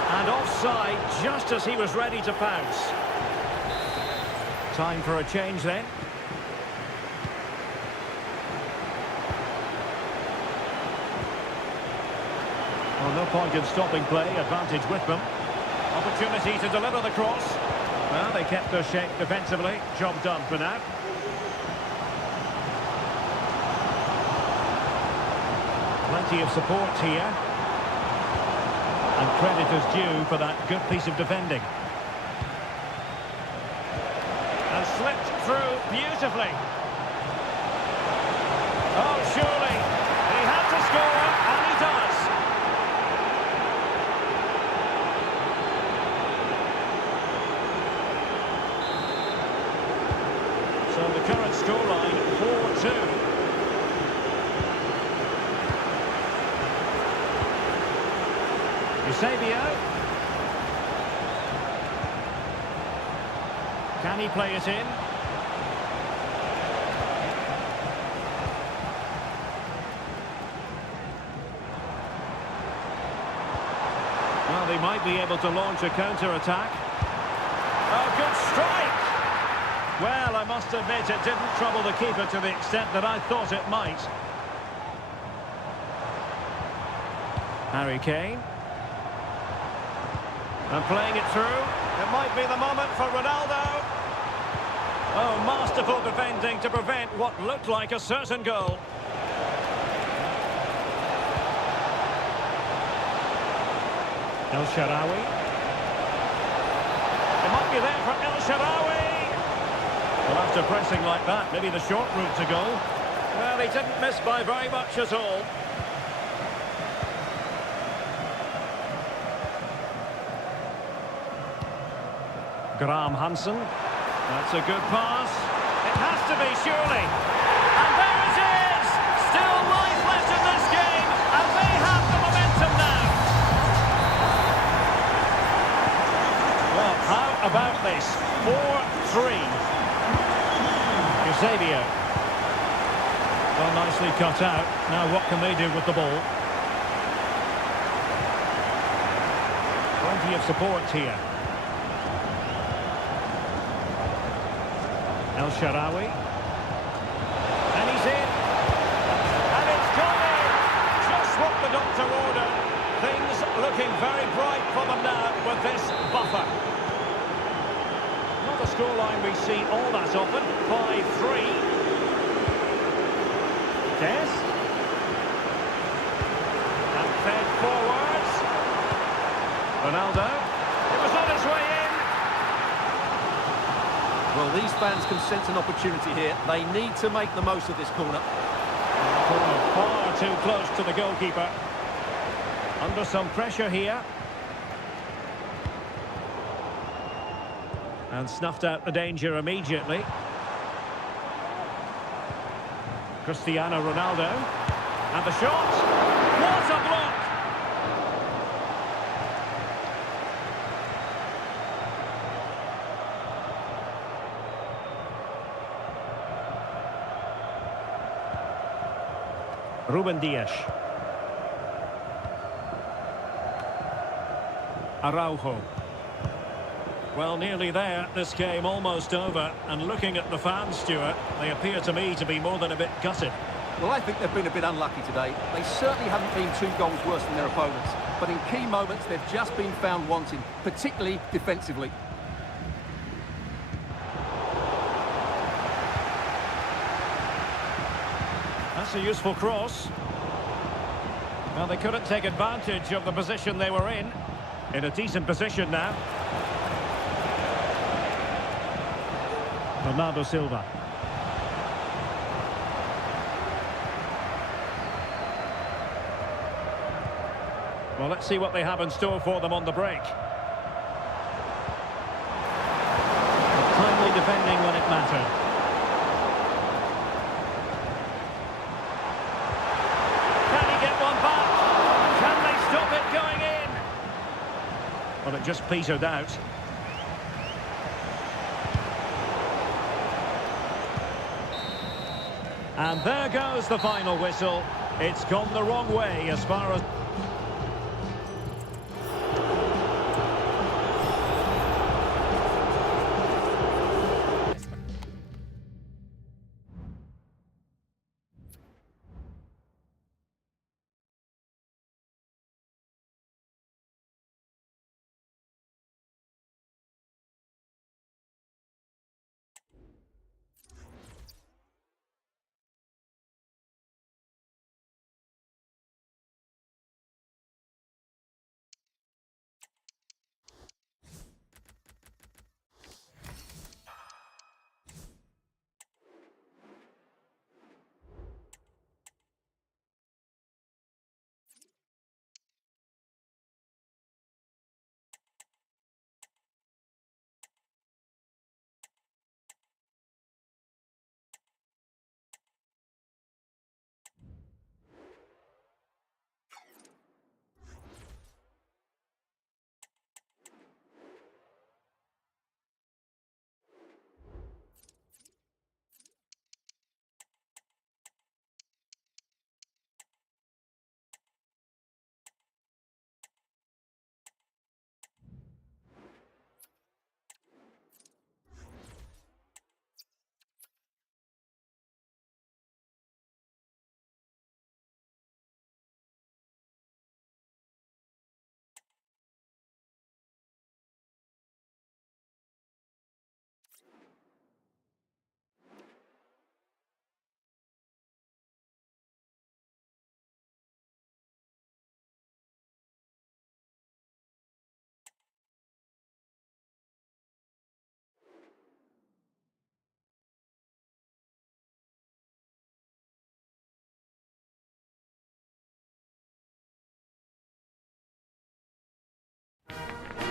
And offside just as he was ready to pounce. Time for a change then. Well, no point in stopping play, advantage with them. Opportunity to deliver the cross. Well, they kept their shape defensively. Job done for now. Plenty of support here. And credit is due for that good piece of defending. And slipped through beautifully. Oh, surely. He had to score, and he does. So the current scoreline, 4-2. Eusebio. Can he play it in? Well, they might be able to launch a counter-attack. Oh, good strike! Well, I must admit it didn't trouble the keeper to the extent that I thought it might. Harry Kane. And playing it through. It might be the moment for Ronaldo. Oh, masterful defending to prevent what looked like a certain goal. El-Shaarawy. It might be there for El-Shaarawy. Well, after pressing like that, maybe the short route to goal. Well, he didn't miss by very much at all. Graham Hansen. That's a good pass. It has to be, surely. And there it is! Still life left in this game, and they have the momentum now. Well, how about this? 4-3. Eusebio. Well, nicely cut out. Now what can they do with the ball? Plenty of support here. El-Shaarawy. And he's in. And it's gone in. Just what the doctor ordered. Things looking very bright for them now with this buffer. Not a scoreline we see all that often. 5-3. Des. And fed forwards. Ronaldo. It was on his way in. Well, these fans can sense an opportunity here. They need to make the most of this corner. Far too close to the goalkeeper. Under some pressure here. And snuffed out the danger immediately. Cristiano Ronaldo. And the shot. What a block! Ruben Dias. Araujo. Well, nearly there. This game almost over. And looking at the fans, Stuart, they appear to me to be more than a bit gutted. Well, I think they've been a bit unlucky today. They certainly haven't been 2 goals worse than their opponents. But in key moments, they've just been found wanting, particularly defensively. That's a useful cross. Well, they couldn't take advantage of the position they were in. In a decent position now. Bernardo Silva. Well, let's see what they have in store for them on the break. Timely defending when it mattered. Can he get one back? Can they stop it going in? Well, it just petered out. And there goes the final whistle. It's gone the wrong way as far as...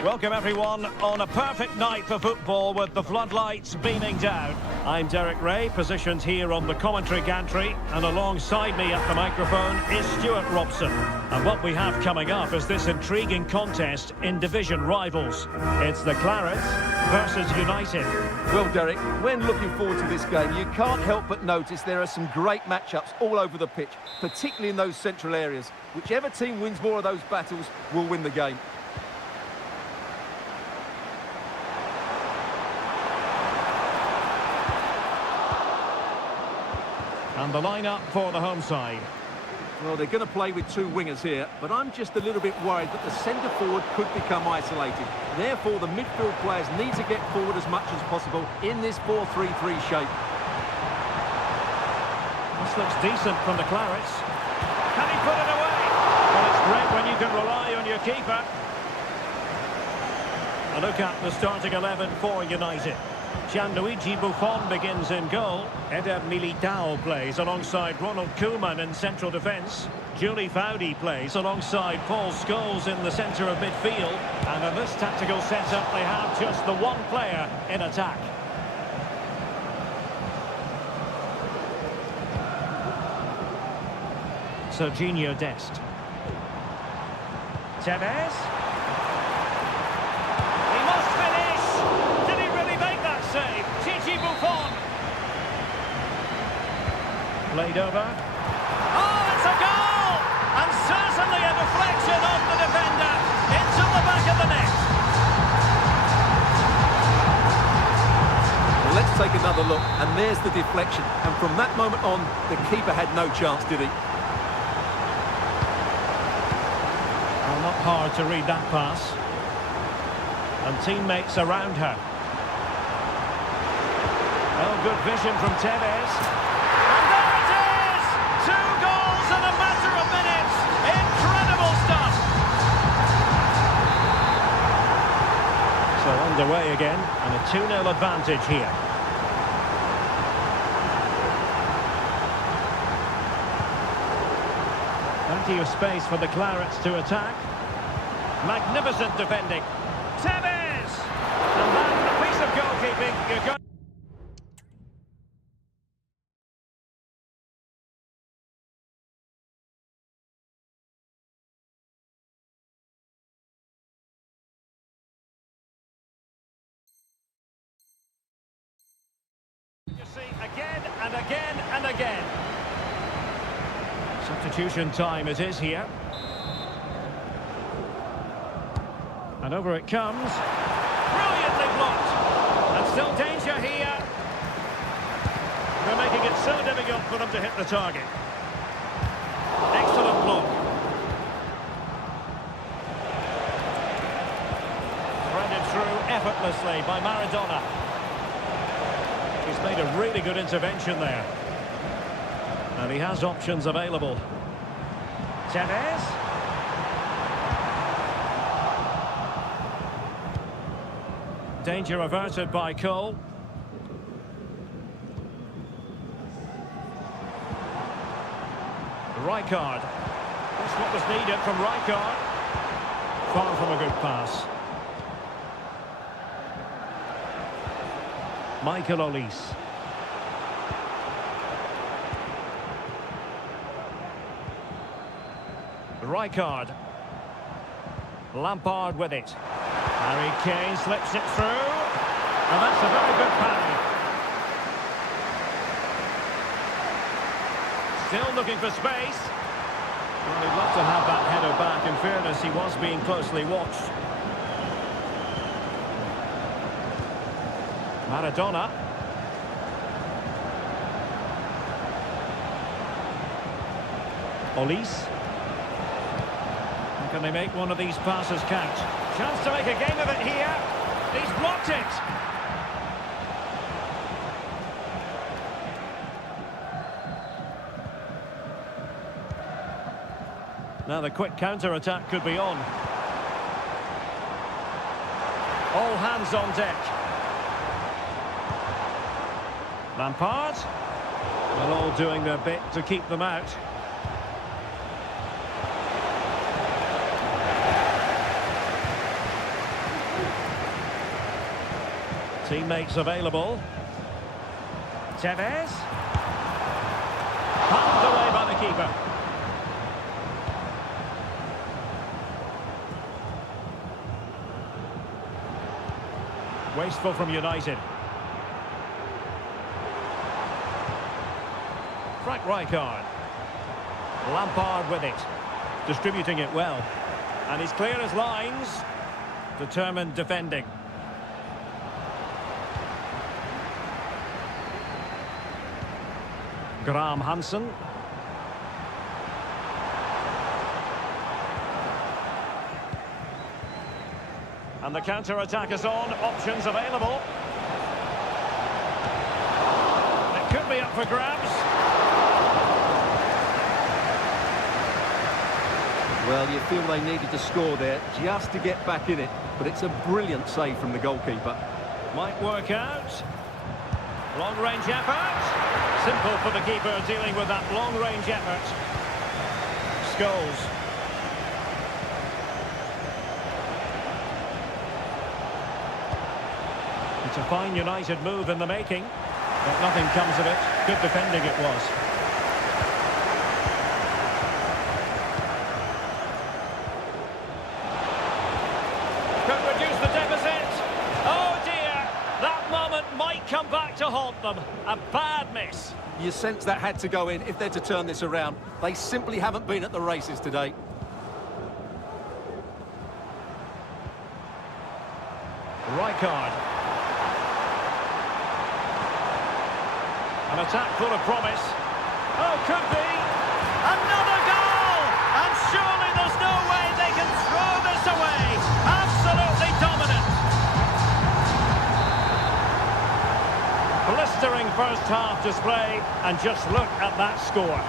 Welcome everyone on a perfect night for football with the floodlights beaming down. I'm Derek Ray, positioned here on the commentary gantry, and alongside me at the microphone is Stuart Robson. And what we have coming up is this intriguing contest in division rivals. It's the Clarets versus United. Well, Derek, when looking forward to this game, you can't help but notice there are some great matchups all over the pitch, particularly in those central areas. Whichever team wins more of those battles will win the game. And the lineup for the home side. Well, they're going to play with 2 wingers here, but I'm just a little bit worried that the centre forward could become isolated. Therefore, the midfield players need to get forward as much as possible in this 4-3-3 shape. Pass looks decent from the Clarets. Can he put it away? Well, it's great when you can rely on your keeper. A look at the starting 11 for United. Gianluigi Buffon begins in goal. Eder Militao plays alongside Ronald Koeman in central defence. Julie Foudy plays alongside Paul Scholes in the centre of midfield. And in this tactical setup, they have just the one player in attack. Serginho Dest. Tevez. He must finish. Did he really make that save? Gigi Buffon. Played over. Oh, it's a goal! And certainly a deflection of the defender into the back of the net. Well, let's take another look, and there's the deflection. And from that moment on, the keeper had no chance, did he? Well, not hard to read that pass. And teammates around her. Oh, good vision from Tevez. And there it is! 2 goals in a matter of minutes. Incredible stuff. So underway again, and a 2-0 advantage here. Plenty of space for the Clarets to attack. Magnificent defending. Tevez! And that's a piece of goalkeeping. You're going... You see, again and again and again. Substitution time it is here. And over it comes. Brilliantly blocked. And still danger here. They're making it so difficult for them to hit the target. Excellent block. Threaded through effortlessly by Maradona. He's made a really good intervention there. And he has options available. Tevez. Danger averted by Cole. Rijkaard. That's what was needed from Rijkaard. Far from a good pass. Michael Olise. Rijkaard. Lampard with it. Harry Kane slips it through. And that's a very good parry. Still looking for space. Well, he'd love to have that header back. In fairness, he was being closely watched. Maradona. Olise. Can they make one of these passes count? Chance to make a game of it here. He's blocked it. Now the quick counter-attack could be on. All hands on deck. Lampard. Well, all doing their bit to keep them out. Teammates available. Tevez. Palmed away by the keeper. Wasteful from United. Frank Rijkaard. Lampard with it. Distributing it well. And he's clear as lines. Determined defending. Graham Hansen. And the counter-attack is on. Options available. It could be up for grabs. Well, you feel they needed to score there just to get back in it, but it's a brilliant save from the goalkeeper. Might work out. Long-range effort. Simple for the keeper dealing with that long-range effort. Scholes. It's a fine United move in the making, but nothing comes of it. Good defending it was. Could reduce the deficit. Oh dear, that moment might come back to haunt them. A bad miss. You sense that had to go in if they're to turn this around. They simply haven't been at the races today. Rijkaard. An attack full of promise. Oh, could be. Another goal! And surely there's no way they can throw this away. Absolutely dominant. Blistering first half display, and just look at that score.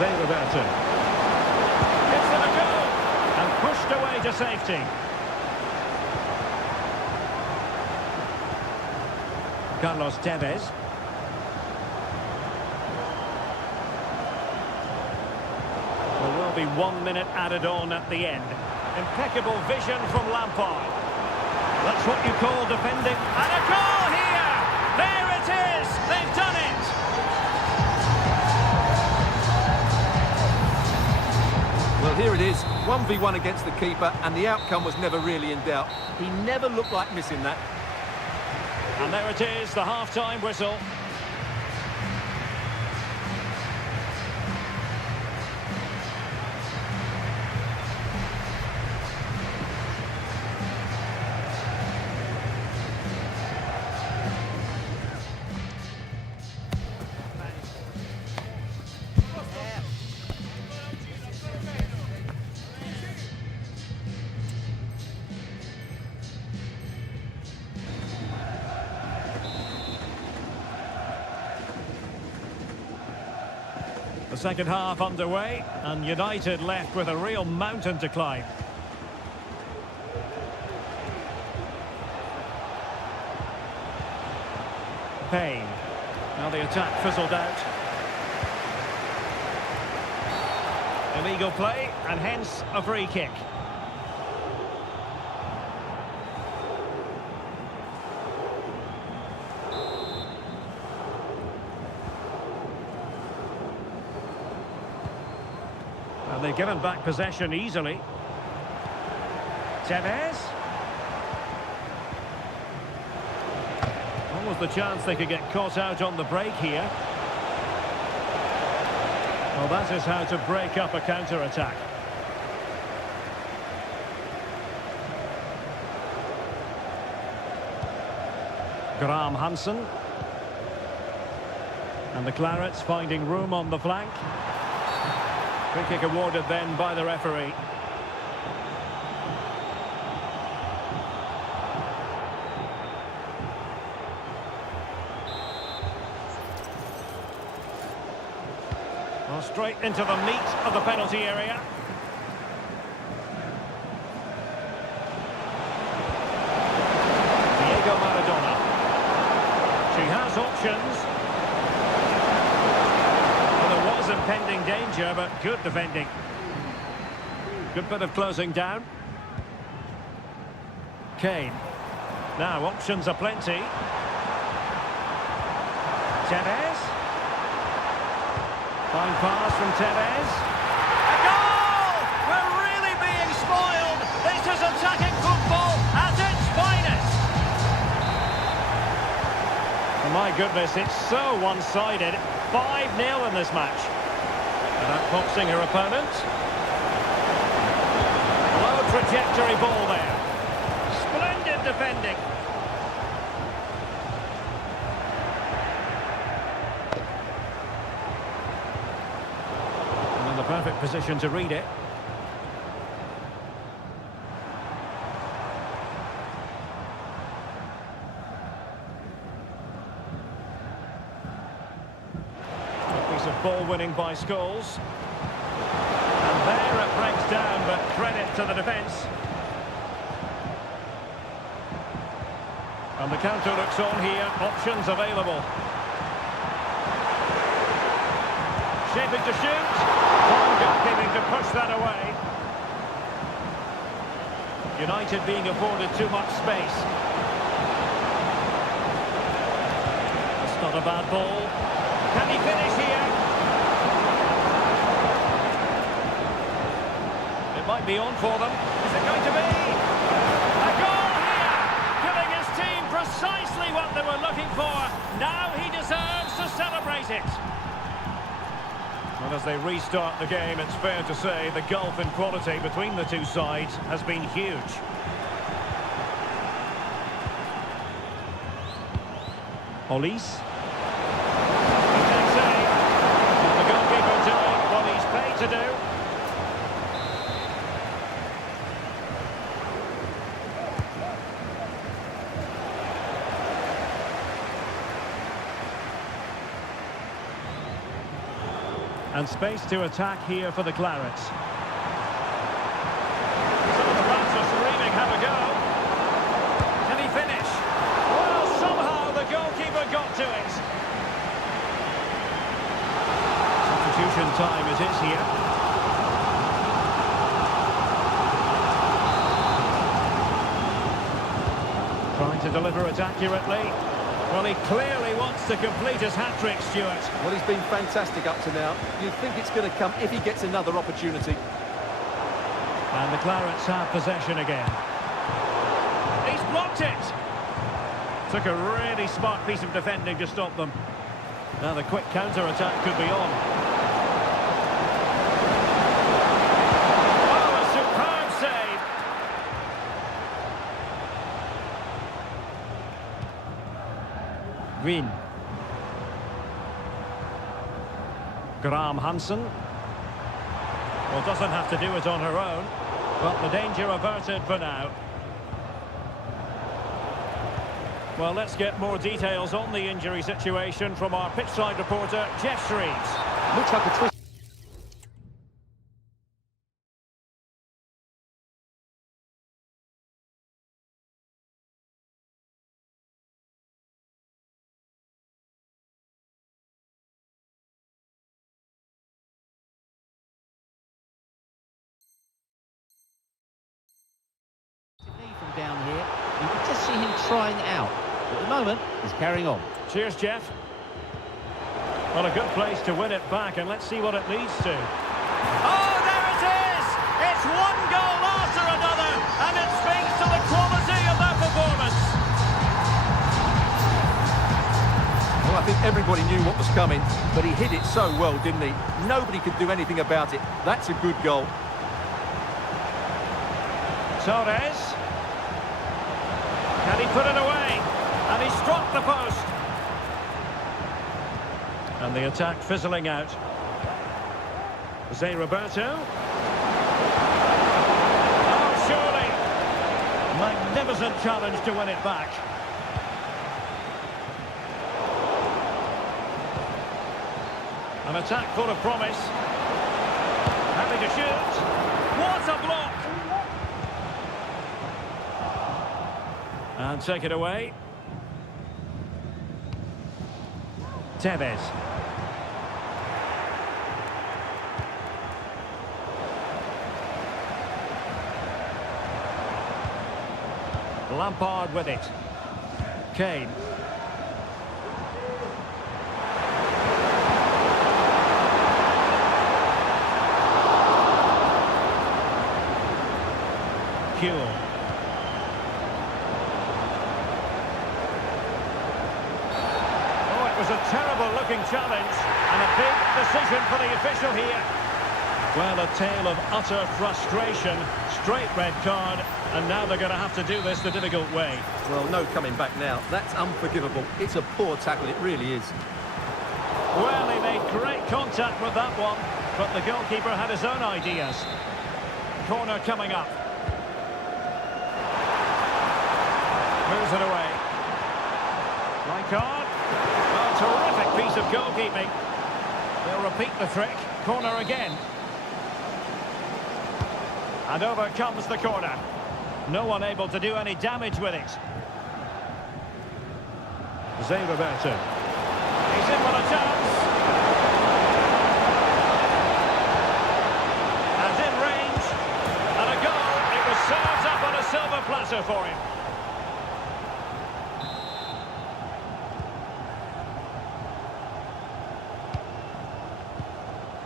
Roberto. It's for the goal and pushed away to safety. Carlos Tevez. There will be 1 minute added on at the end. Impeccable vision from Lampard. That's what you call defending. And a goal here! There it is! They've done it! Well, here it is. 1v1 against the keeper, and the outcome was never really in doubt. He never looked like missing that. And there it is, the half-time whistle. The second half underway, and United left with a real mountain to climb. Payne. Now the attack fizzled out. Illegal play, and hence a free kick. And they've given back possession easily. Tevez. What was the chance they could get caught out on the break here? Well, that is how to break up a counter-attack. Graham Hansen. And the Clarets finding room on the flank. Free kick awarded then by the referee. Well, straight into the meat of the penalty area. Diego Maradona. She has options. Impending danger, but good defending. Good bit of closing down. Kane. Now options are plenty. Tevez. Fine pass from Tevez. A goal! We're really being spoiled. This is attacking football at its finest. Oh my goodness, it's so one-sided. 5-0 in this match. Without boxing her opponent. Low trajectory ball there. Splendid defending. And in the perfect position to read it. ball winning by Scholes. And there it breaks down, but credit to the defence. And the counter looks on here, options available. Shaping to shoot. Fine goalkeeping to push that away. United being afforded too much space. That's not a bad ball. Can he finish here? It might be on for them. Is it going to be? A goal here! Giving his team precisely what they were looking for. Now he deserves to celebrate it. And as they restart the game, it's fair to say the gulf in quality between the two sides has been huge. Olise. The goalkeeper doing what he's paid to do. And space to attack here for the Clarets. Some of the fans are screaming, have a go. Can he finish? Well, somehow the goalkeeper got to it. Substitution time it is here. Trying to deliver it accurately. Well, he clearly wants to complete his hat-trick, Stuart. Well, he's been fantastic up to now. You'd think it's going to come if he gets another opportunity. And the Clarets have possession again. He's blocked it! Took a really smart piece of defending to stop them. Now the quick counter-attack could be on. Oh, a superb save! Green. Graham Hansen. Well, doesn't have to do it on her own, but the danger averted for now. Well, let's get more details on the injury situation from our pitchside reporter, Jeff Shreves. Looks like a twist. From down here, you can just see him trying it out. At the moment, he's carrying on. Cheers, Jeff. Well, a good place to win it back, and let's see what it leads to. Oh, there it is! It's one goal after another, and it speaks to the quality of that performance. Well, I think everybody knew what was coming, but he hit it so well, didn't he? Nobody could do anything about it. That's a good goal. Torres. Can he put it away? And he struck the post. And the attack fizzling out. Zé Roberto. Oh, surely. Magnificent challenge to win it back. An attack full of promise. Happy to shoot. What a block! And take it away. Tevez. Lampard with it. Kane. Kuhl. Was a terrible-looking challenge and a big decision for the official here. Well, a tale of utter frustration, straight red card, and now they're going to have to do this the difficult way. Well, no coming back now. That's unforgivable. It's a poor tackle, it really is. Well, he made great contact with that one, but the goalkeeper had his own ideas. Corner coming up. Moves it away. Rijkaard. Terrific piece of goalkeeping. They'll repeat the trick. Corner again. And over comes the corner. No one able to do any damage with it. Roberto. He's in for a chance. And in range. And a goal. It was served up on a silver platter for him.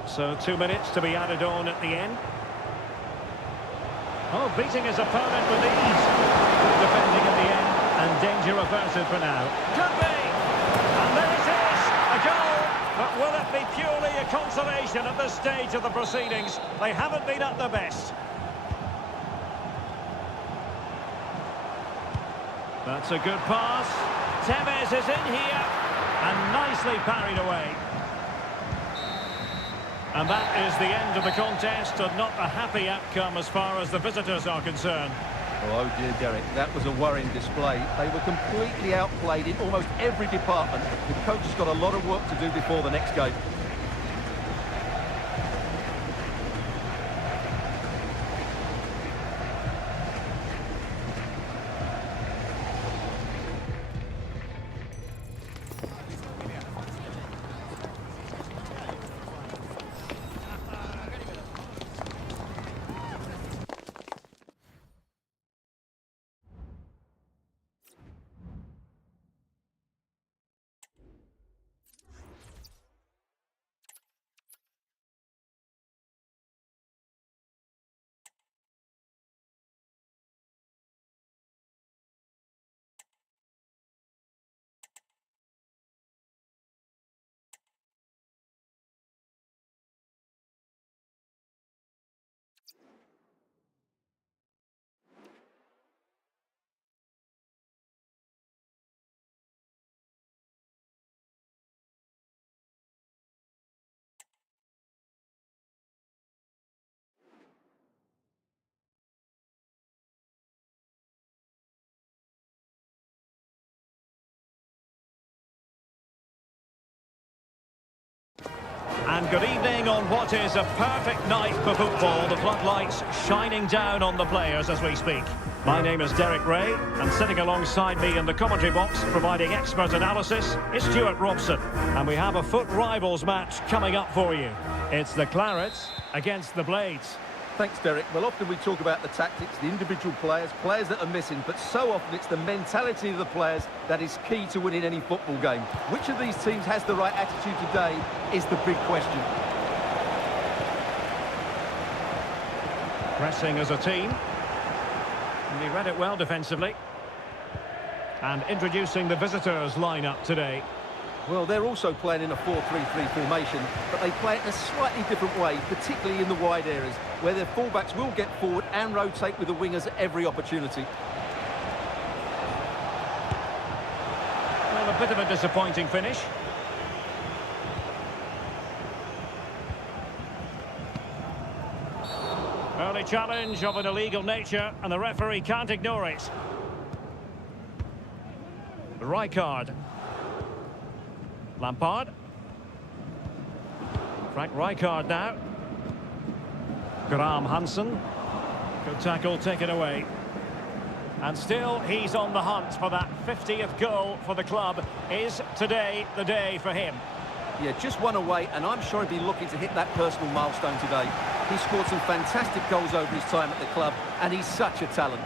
So 2 minutes to be added on at the end. Oh, beating his opponent with ease. Good defending in the end, and danger averted for now. Could be! And there it is! A goal! But will it be purely a consolation at this stage of the proceedings? They haven't been at their best. That's a good pass. Tevez is in here, and nicely parried away. And that is the end of the contest, and not a happy outcome as far as the visitors are concerned. Oh dear, Derek, that was a worrying display. They were completely outplayed in almost every department. The coach has got a lot of work to do before the next game. And good evening on what is a perfect night for football. The floodlights shining down on the players as we speak. My name is Derek Ray, and sitting alongside me in the commentary box, providing expert analysis, is Stuart Robson. And we have a foot rivals match coming up for you. It's the Clarets against the Blades. Thanks, Derek. Well, often we talk about the tactics, the individual players that are missing, but so often it's the mentality of the players that is key to winning any football game. Which of these teams has the right attitude today is the big question. Pressing as a team. And he read it well defensively. And introducing the visitors lineup today. Well, they're also playing in a 4-3-3 formation, but they play it in a slightly different way, particularly in the wide areas, where their fullbacks will get forward and rotate with the wingers at every opportunity. Well, a bit of a disappointing finish. Early challenge of an illegal nature, and the referee can't ignore it. Rijkaard. Lampard. Frank Rijkaard now. Graham Hansen. Good tackle, taken away. And still, he's on the hunt for that 50th goal for the club. Is today the day for him? Yeah, just one away, and I'm sure he'll be looking to hit that personal milestone today. He scored some fantastic goals over his time at the club, and he's such a talent.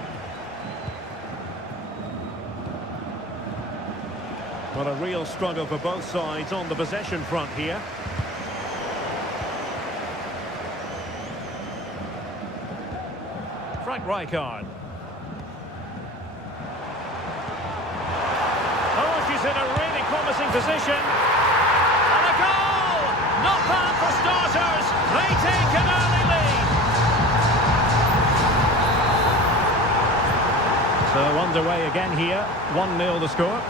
Well, a real struggle for both sides on the possession front here. Frank Rijkaard. Oh, she's in a really promising position. And a goal! Not bad for starters. They take an early lead. So underway again here. 1-0 the score.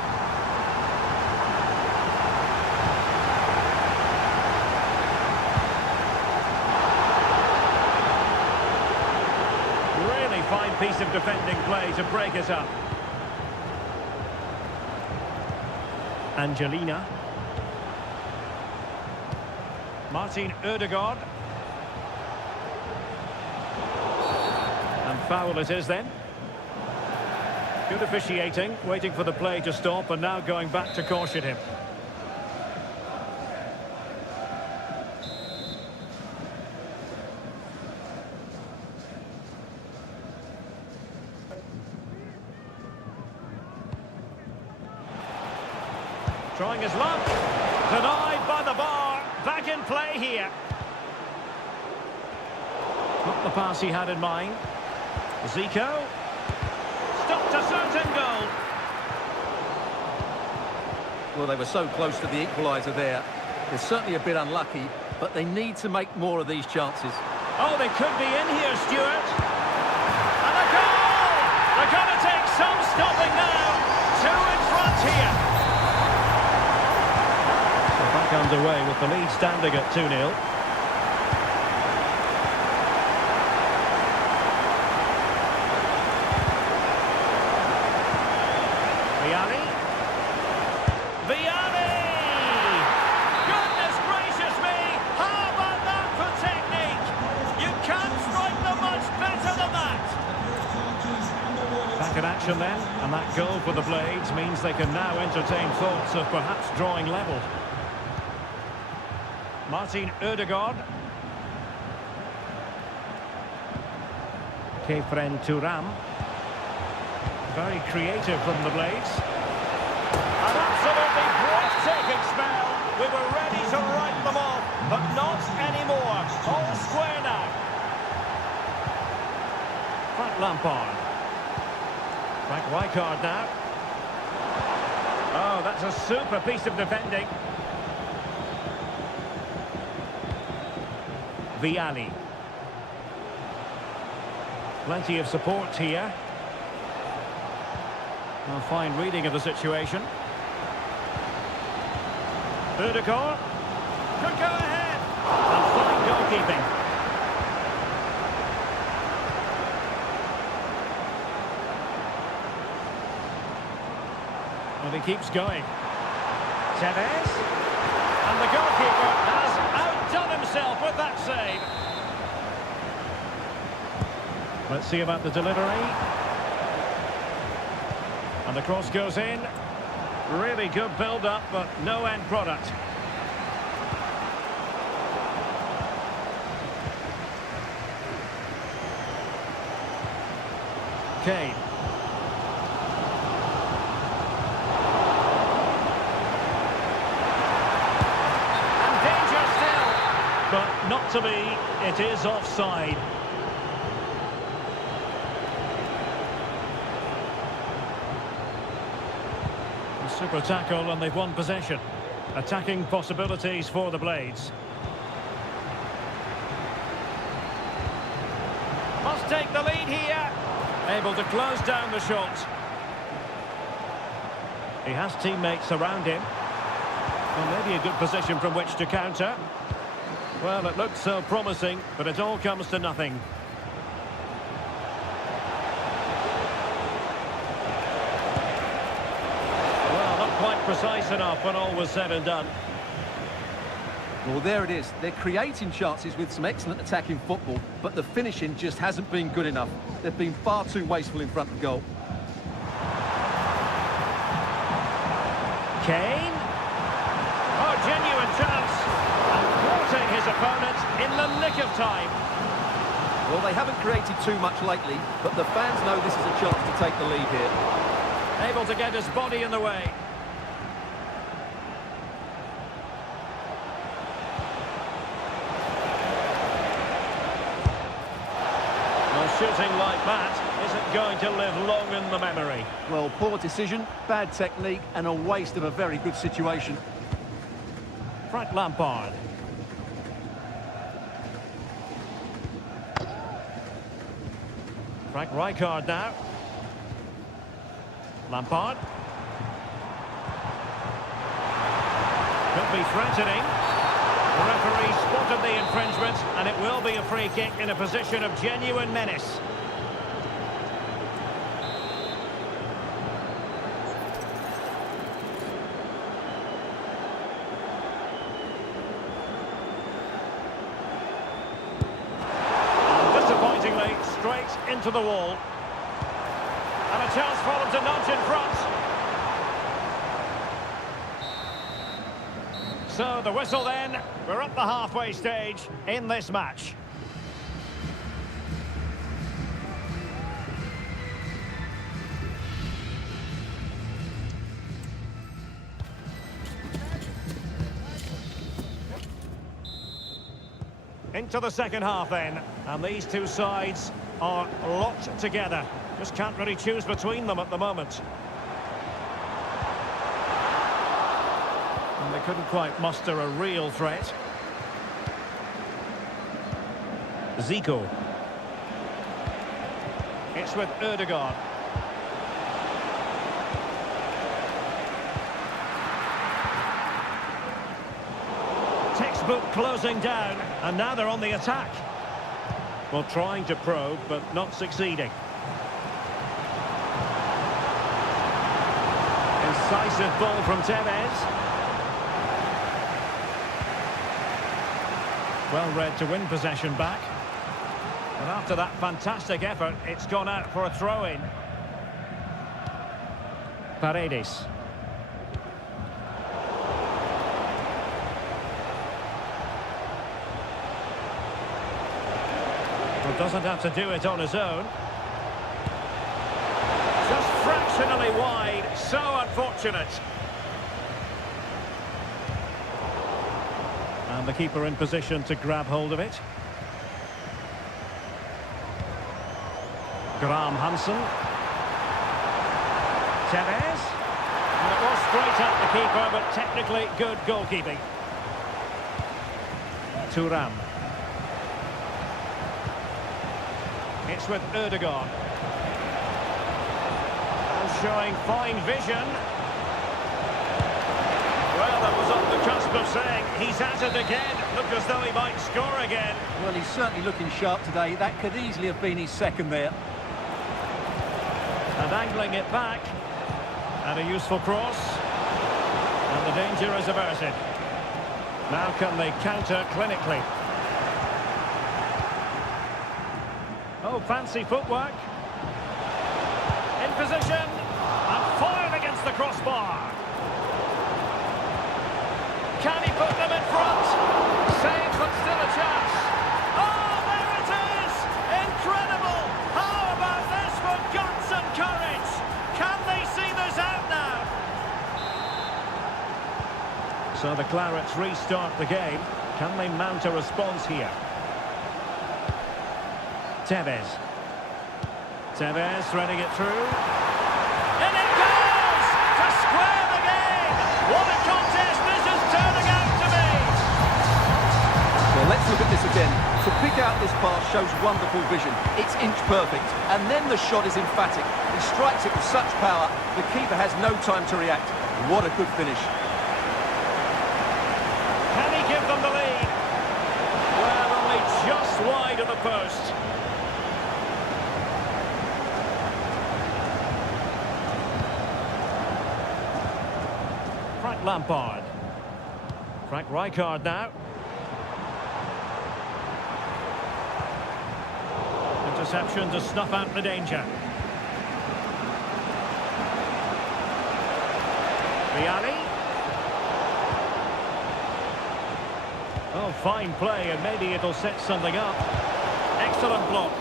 Fine piece of defending play to break it up. Angelina. Martin Ødegaard. And foul it is then. Good officiating, waiting for the play to stop and now going back to caution him. Trying his luck. Denied by the bar. Back in play here. Not the pass he had in mind. Zico. Stopped a certain goal. Well, they were so close to the equaliser there. They're certainly a bit unlucky, but they need to make more of these chances. Oh, they could be in here, Stuart. And a goal! They're going to take some stopping now. Two in front here. Back underway with the lead standing at 2-0. Vialli. Goodness gracious me! How about that for technique? You can't strike them much better than that. Back in action then, and that goal for the Blades means they can now entertain thoughts of perhaps drawing level. Martin Ødegaard. Kefren Turam. Very creative from the Blades. An absolutely breathtaking spell. We were ready to write them off, but not anymore. All square now. Frank Lampard. Frank Rijkaard now. Oh, that's a super piece of defending. Vialli. Plenty of support here. A fine reading of the situation. Ødegaard. Could go ahead. And fine goalkeeping. And he keeps going. Tevez. And the goalkeeper has outdone himself with that save. Let's see about the delivery. And the cross goes in. Really good build-up, but no end product. Kane. And danger still. But not to be. It is offside. Super tackle and they've won possession. Attacking possibilities for the Blades. Must take the lead here. Able to close down the shot. He has teammates around him. Well, maybe a good position from which to counter. Well, it looks so promising, but it all comes to nothing. Precise enough when all was said and done. Well, there it is. They're creating chances with some excellent attacking football, but the finishing just hasn't been good enough. They've been far too wasteful in front of goal. Kane. Oh, genuine chance. And thwarting his opponent in the nick of time. Well, they haven't created too much lately, but the fans know this is a chance to take the lead here. Able to get his body in the way. Shooting like that isn't going to live long in the memory. Well, poor decision, bad technique, and a waste of a very good situation. Frank Lampard. Frank Rijkaard now. Lampard. Could be threatening. The referee spotted the infringement, and it will be a free kick in a position of genuine menace. to the wall. And a chance for them to nudge in front. So the whistle then. We're at the halfway stage in this match. Into the second half then, and these two sides are locked together. Just can't really choose between them at the moment. And they couldn't quite muster a real threat. Zico. It's with Ødegaard. Textbook closing down, and now they're on the attack. Well, trying to probe, but not succeeding. Incisive ball from Tevez. Well read to win possession back. And after that fantastic effort, it's gone out for a throw-in. Paredes. Well, doesn't have to do it on his own. Just fractionally wide, so unfortunate. And the keeper in position to grab hold of it. Graham Hansen. Tevez. And it was straight at the keeper, but technically good goalkeeping. Thuram. It's with Ødegaard. And showing fine vision. Well, that was on the cusp of saying he's at it again. Look as though he might score again. Well, he's certainly looking sharp today. That could easily have been his second there. And angling it back. And a useful cross. And the danger is averted. Now can they counter clinically? Oh, fancy footwork. In position. And fired against the crossbar. Can he put them in front? Save, but still a chance. Oh, there it is! Incredible! How about this for guts and courage? Can they see this out now? So the Clarets restart the game. Can they mount a response here? Tevez. Tevez threading it through. And it goes! To square the game! What a contest this is turning out to be! Well, let's look at this again. To pick out this pass shows wonderful vision. It's inch perfect, and then the shot is emphatic. He strikes it with such power, the keeper has no time to react. What a good finish. Can he give them the lead? Well, only just wide of the post. Frank Lampard. Frank Rijkaard now. Interception to snuff out the danger. Viali. Oh, fine play, and maybe it'll set something up. Excellent block.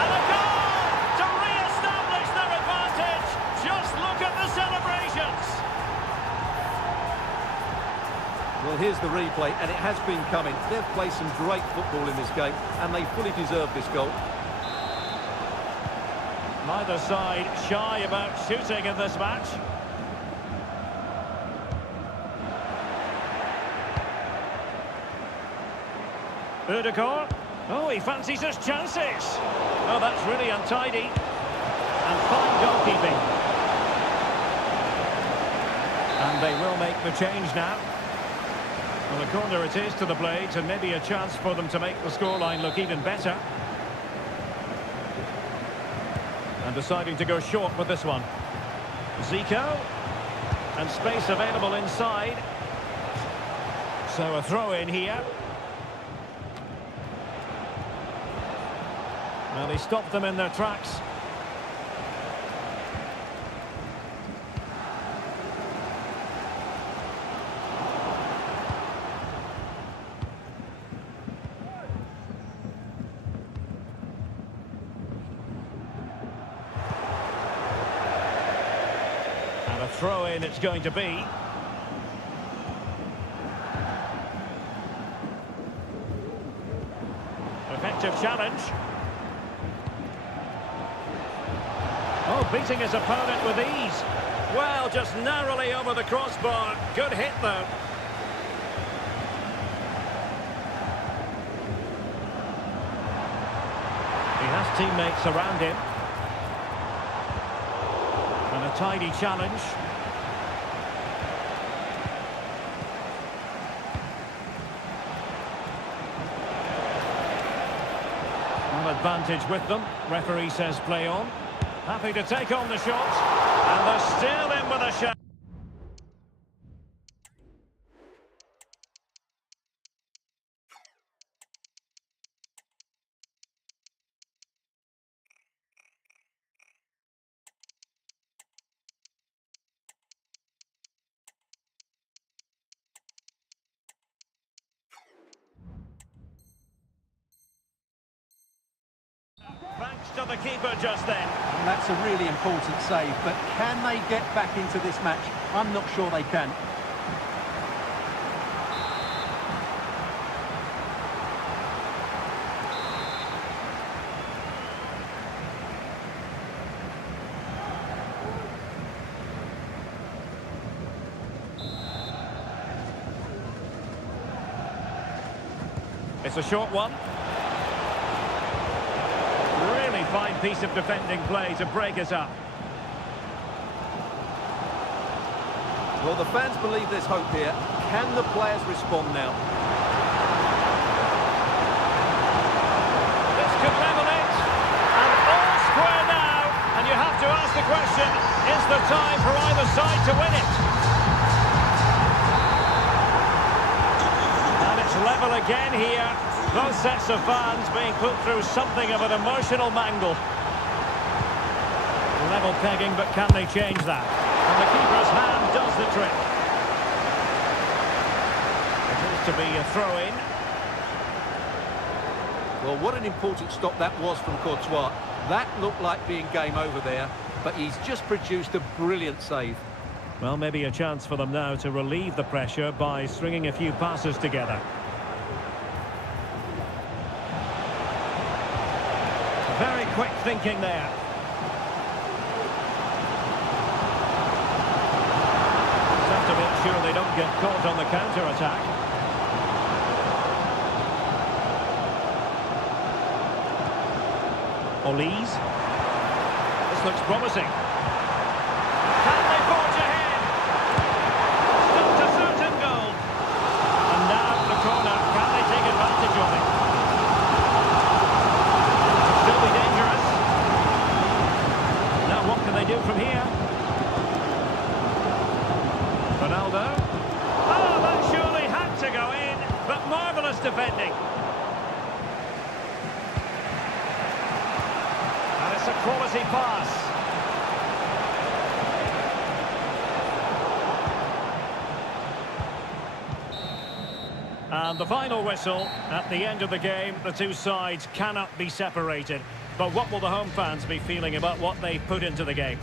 And a goal to re-establish their advantage. Just look at the celebrations. Well, here's the replay, and it has been coming. They've played some great football in this game, and they fully deserve this goal. Neither side shy about shooting in this match. Ødegaard. Oh, he fancies his chances. Oh, that's really untidy. And fine goalkeeping. And they will make the change now. Well, a corner it is to the Blades, and maybe a chance for them to make the scoreline look even better. And deciding to go short with this one. Zico. And space available inside. So a throw in here. Well, he stopped them in their tracks. And a throw-in it's going to be. Effective challenge. Oh, beating his opponent with ease. Well, just narrowly over the crossbar. Good hit, though. He has teammates around him. And a tidy challenge. Advantage with them. Referee says play on. Happy to take on the shot. And they're still in with a shot. Thanks to the keeper just then. And that's a really important save, but can they get back into this match? I'm not sure they can. It's a short one. Really fine piece of defending play to break us up. Well, the fans believe there's hope here. Can the players respond now? This could level it. And all square now. And you have to ask the question, is there time for either side to win it? And it's level again here. Both sets of fans being put through something of an emotional mangle. Level pegging, but can they change that? And the keeper's hand does the trick. It is to be a throw-in. Well, what an important stop that was from Courtois. That looked like being game over there, but he's just produced a brilliant save. Well, maybe a chance for them now to relieve the pressure by stringing a few passes together. Very quick thinking there. Just have to make sure they don't get caught on the counter-attack. ealezr. This looks promising. Can they forge ahead? Still to certain goal. And now the corner. Can they take advantage of it? Still be dangerous. Now what can they do from here? Ronaldo. Oh, that surely had to go in, but marvellous defending. And it's a quality pass. And the final whistle at the end of the game. The two sides cannot be separated. But what will the home fans be feeling about what they've put into the game?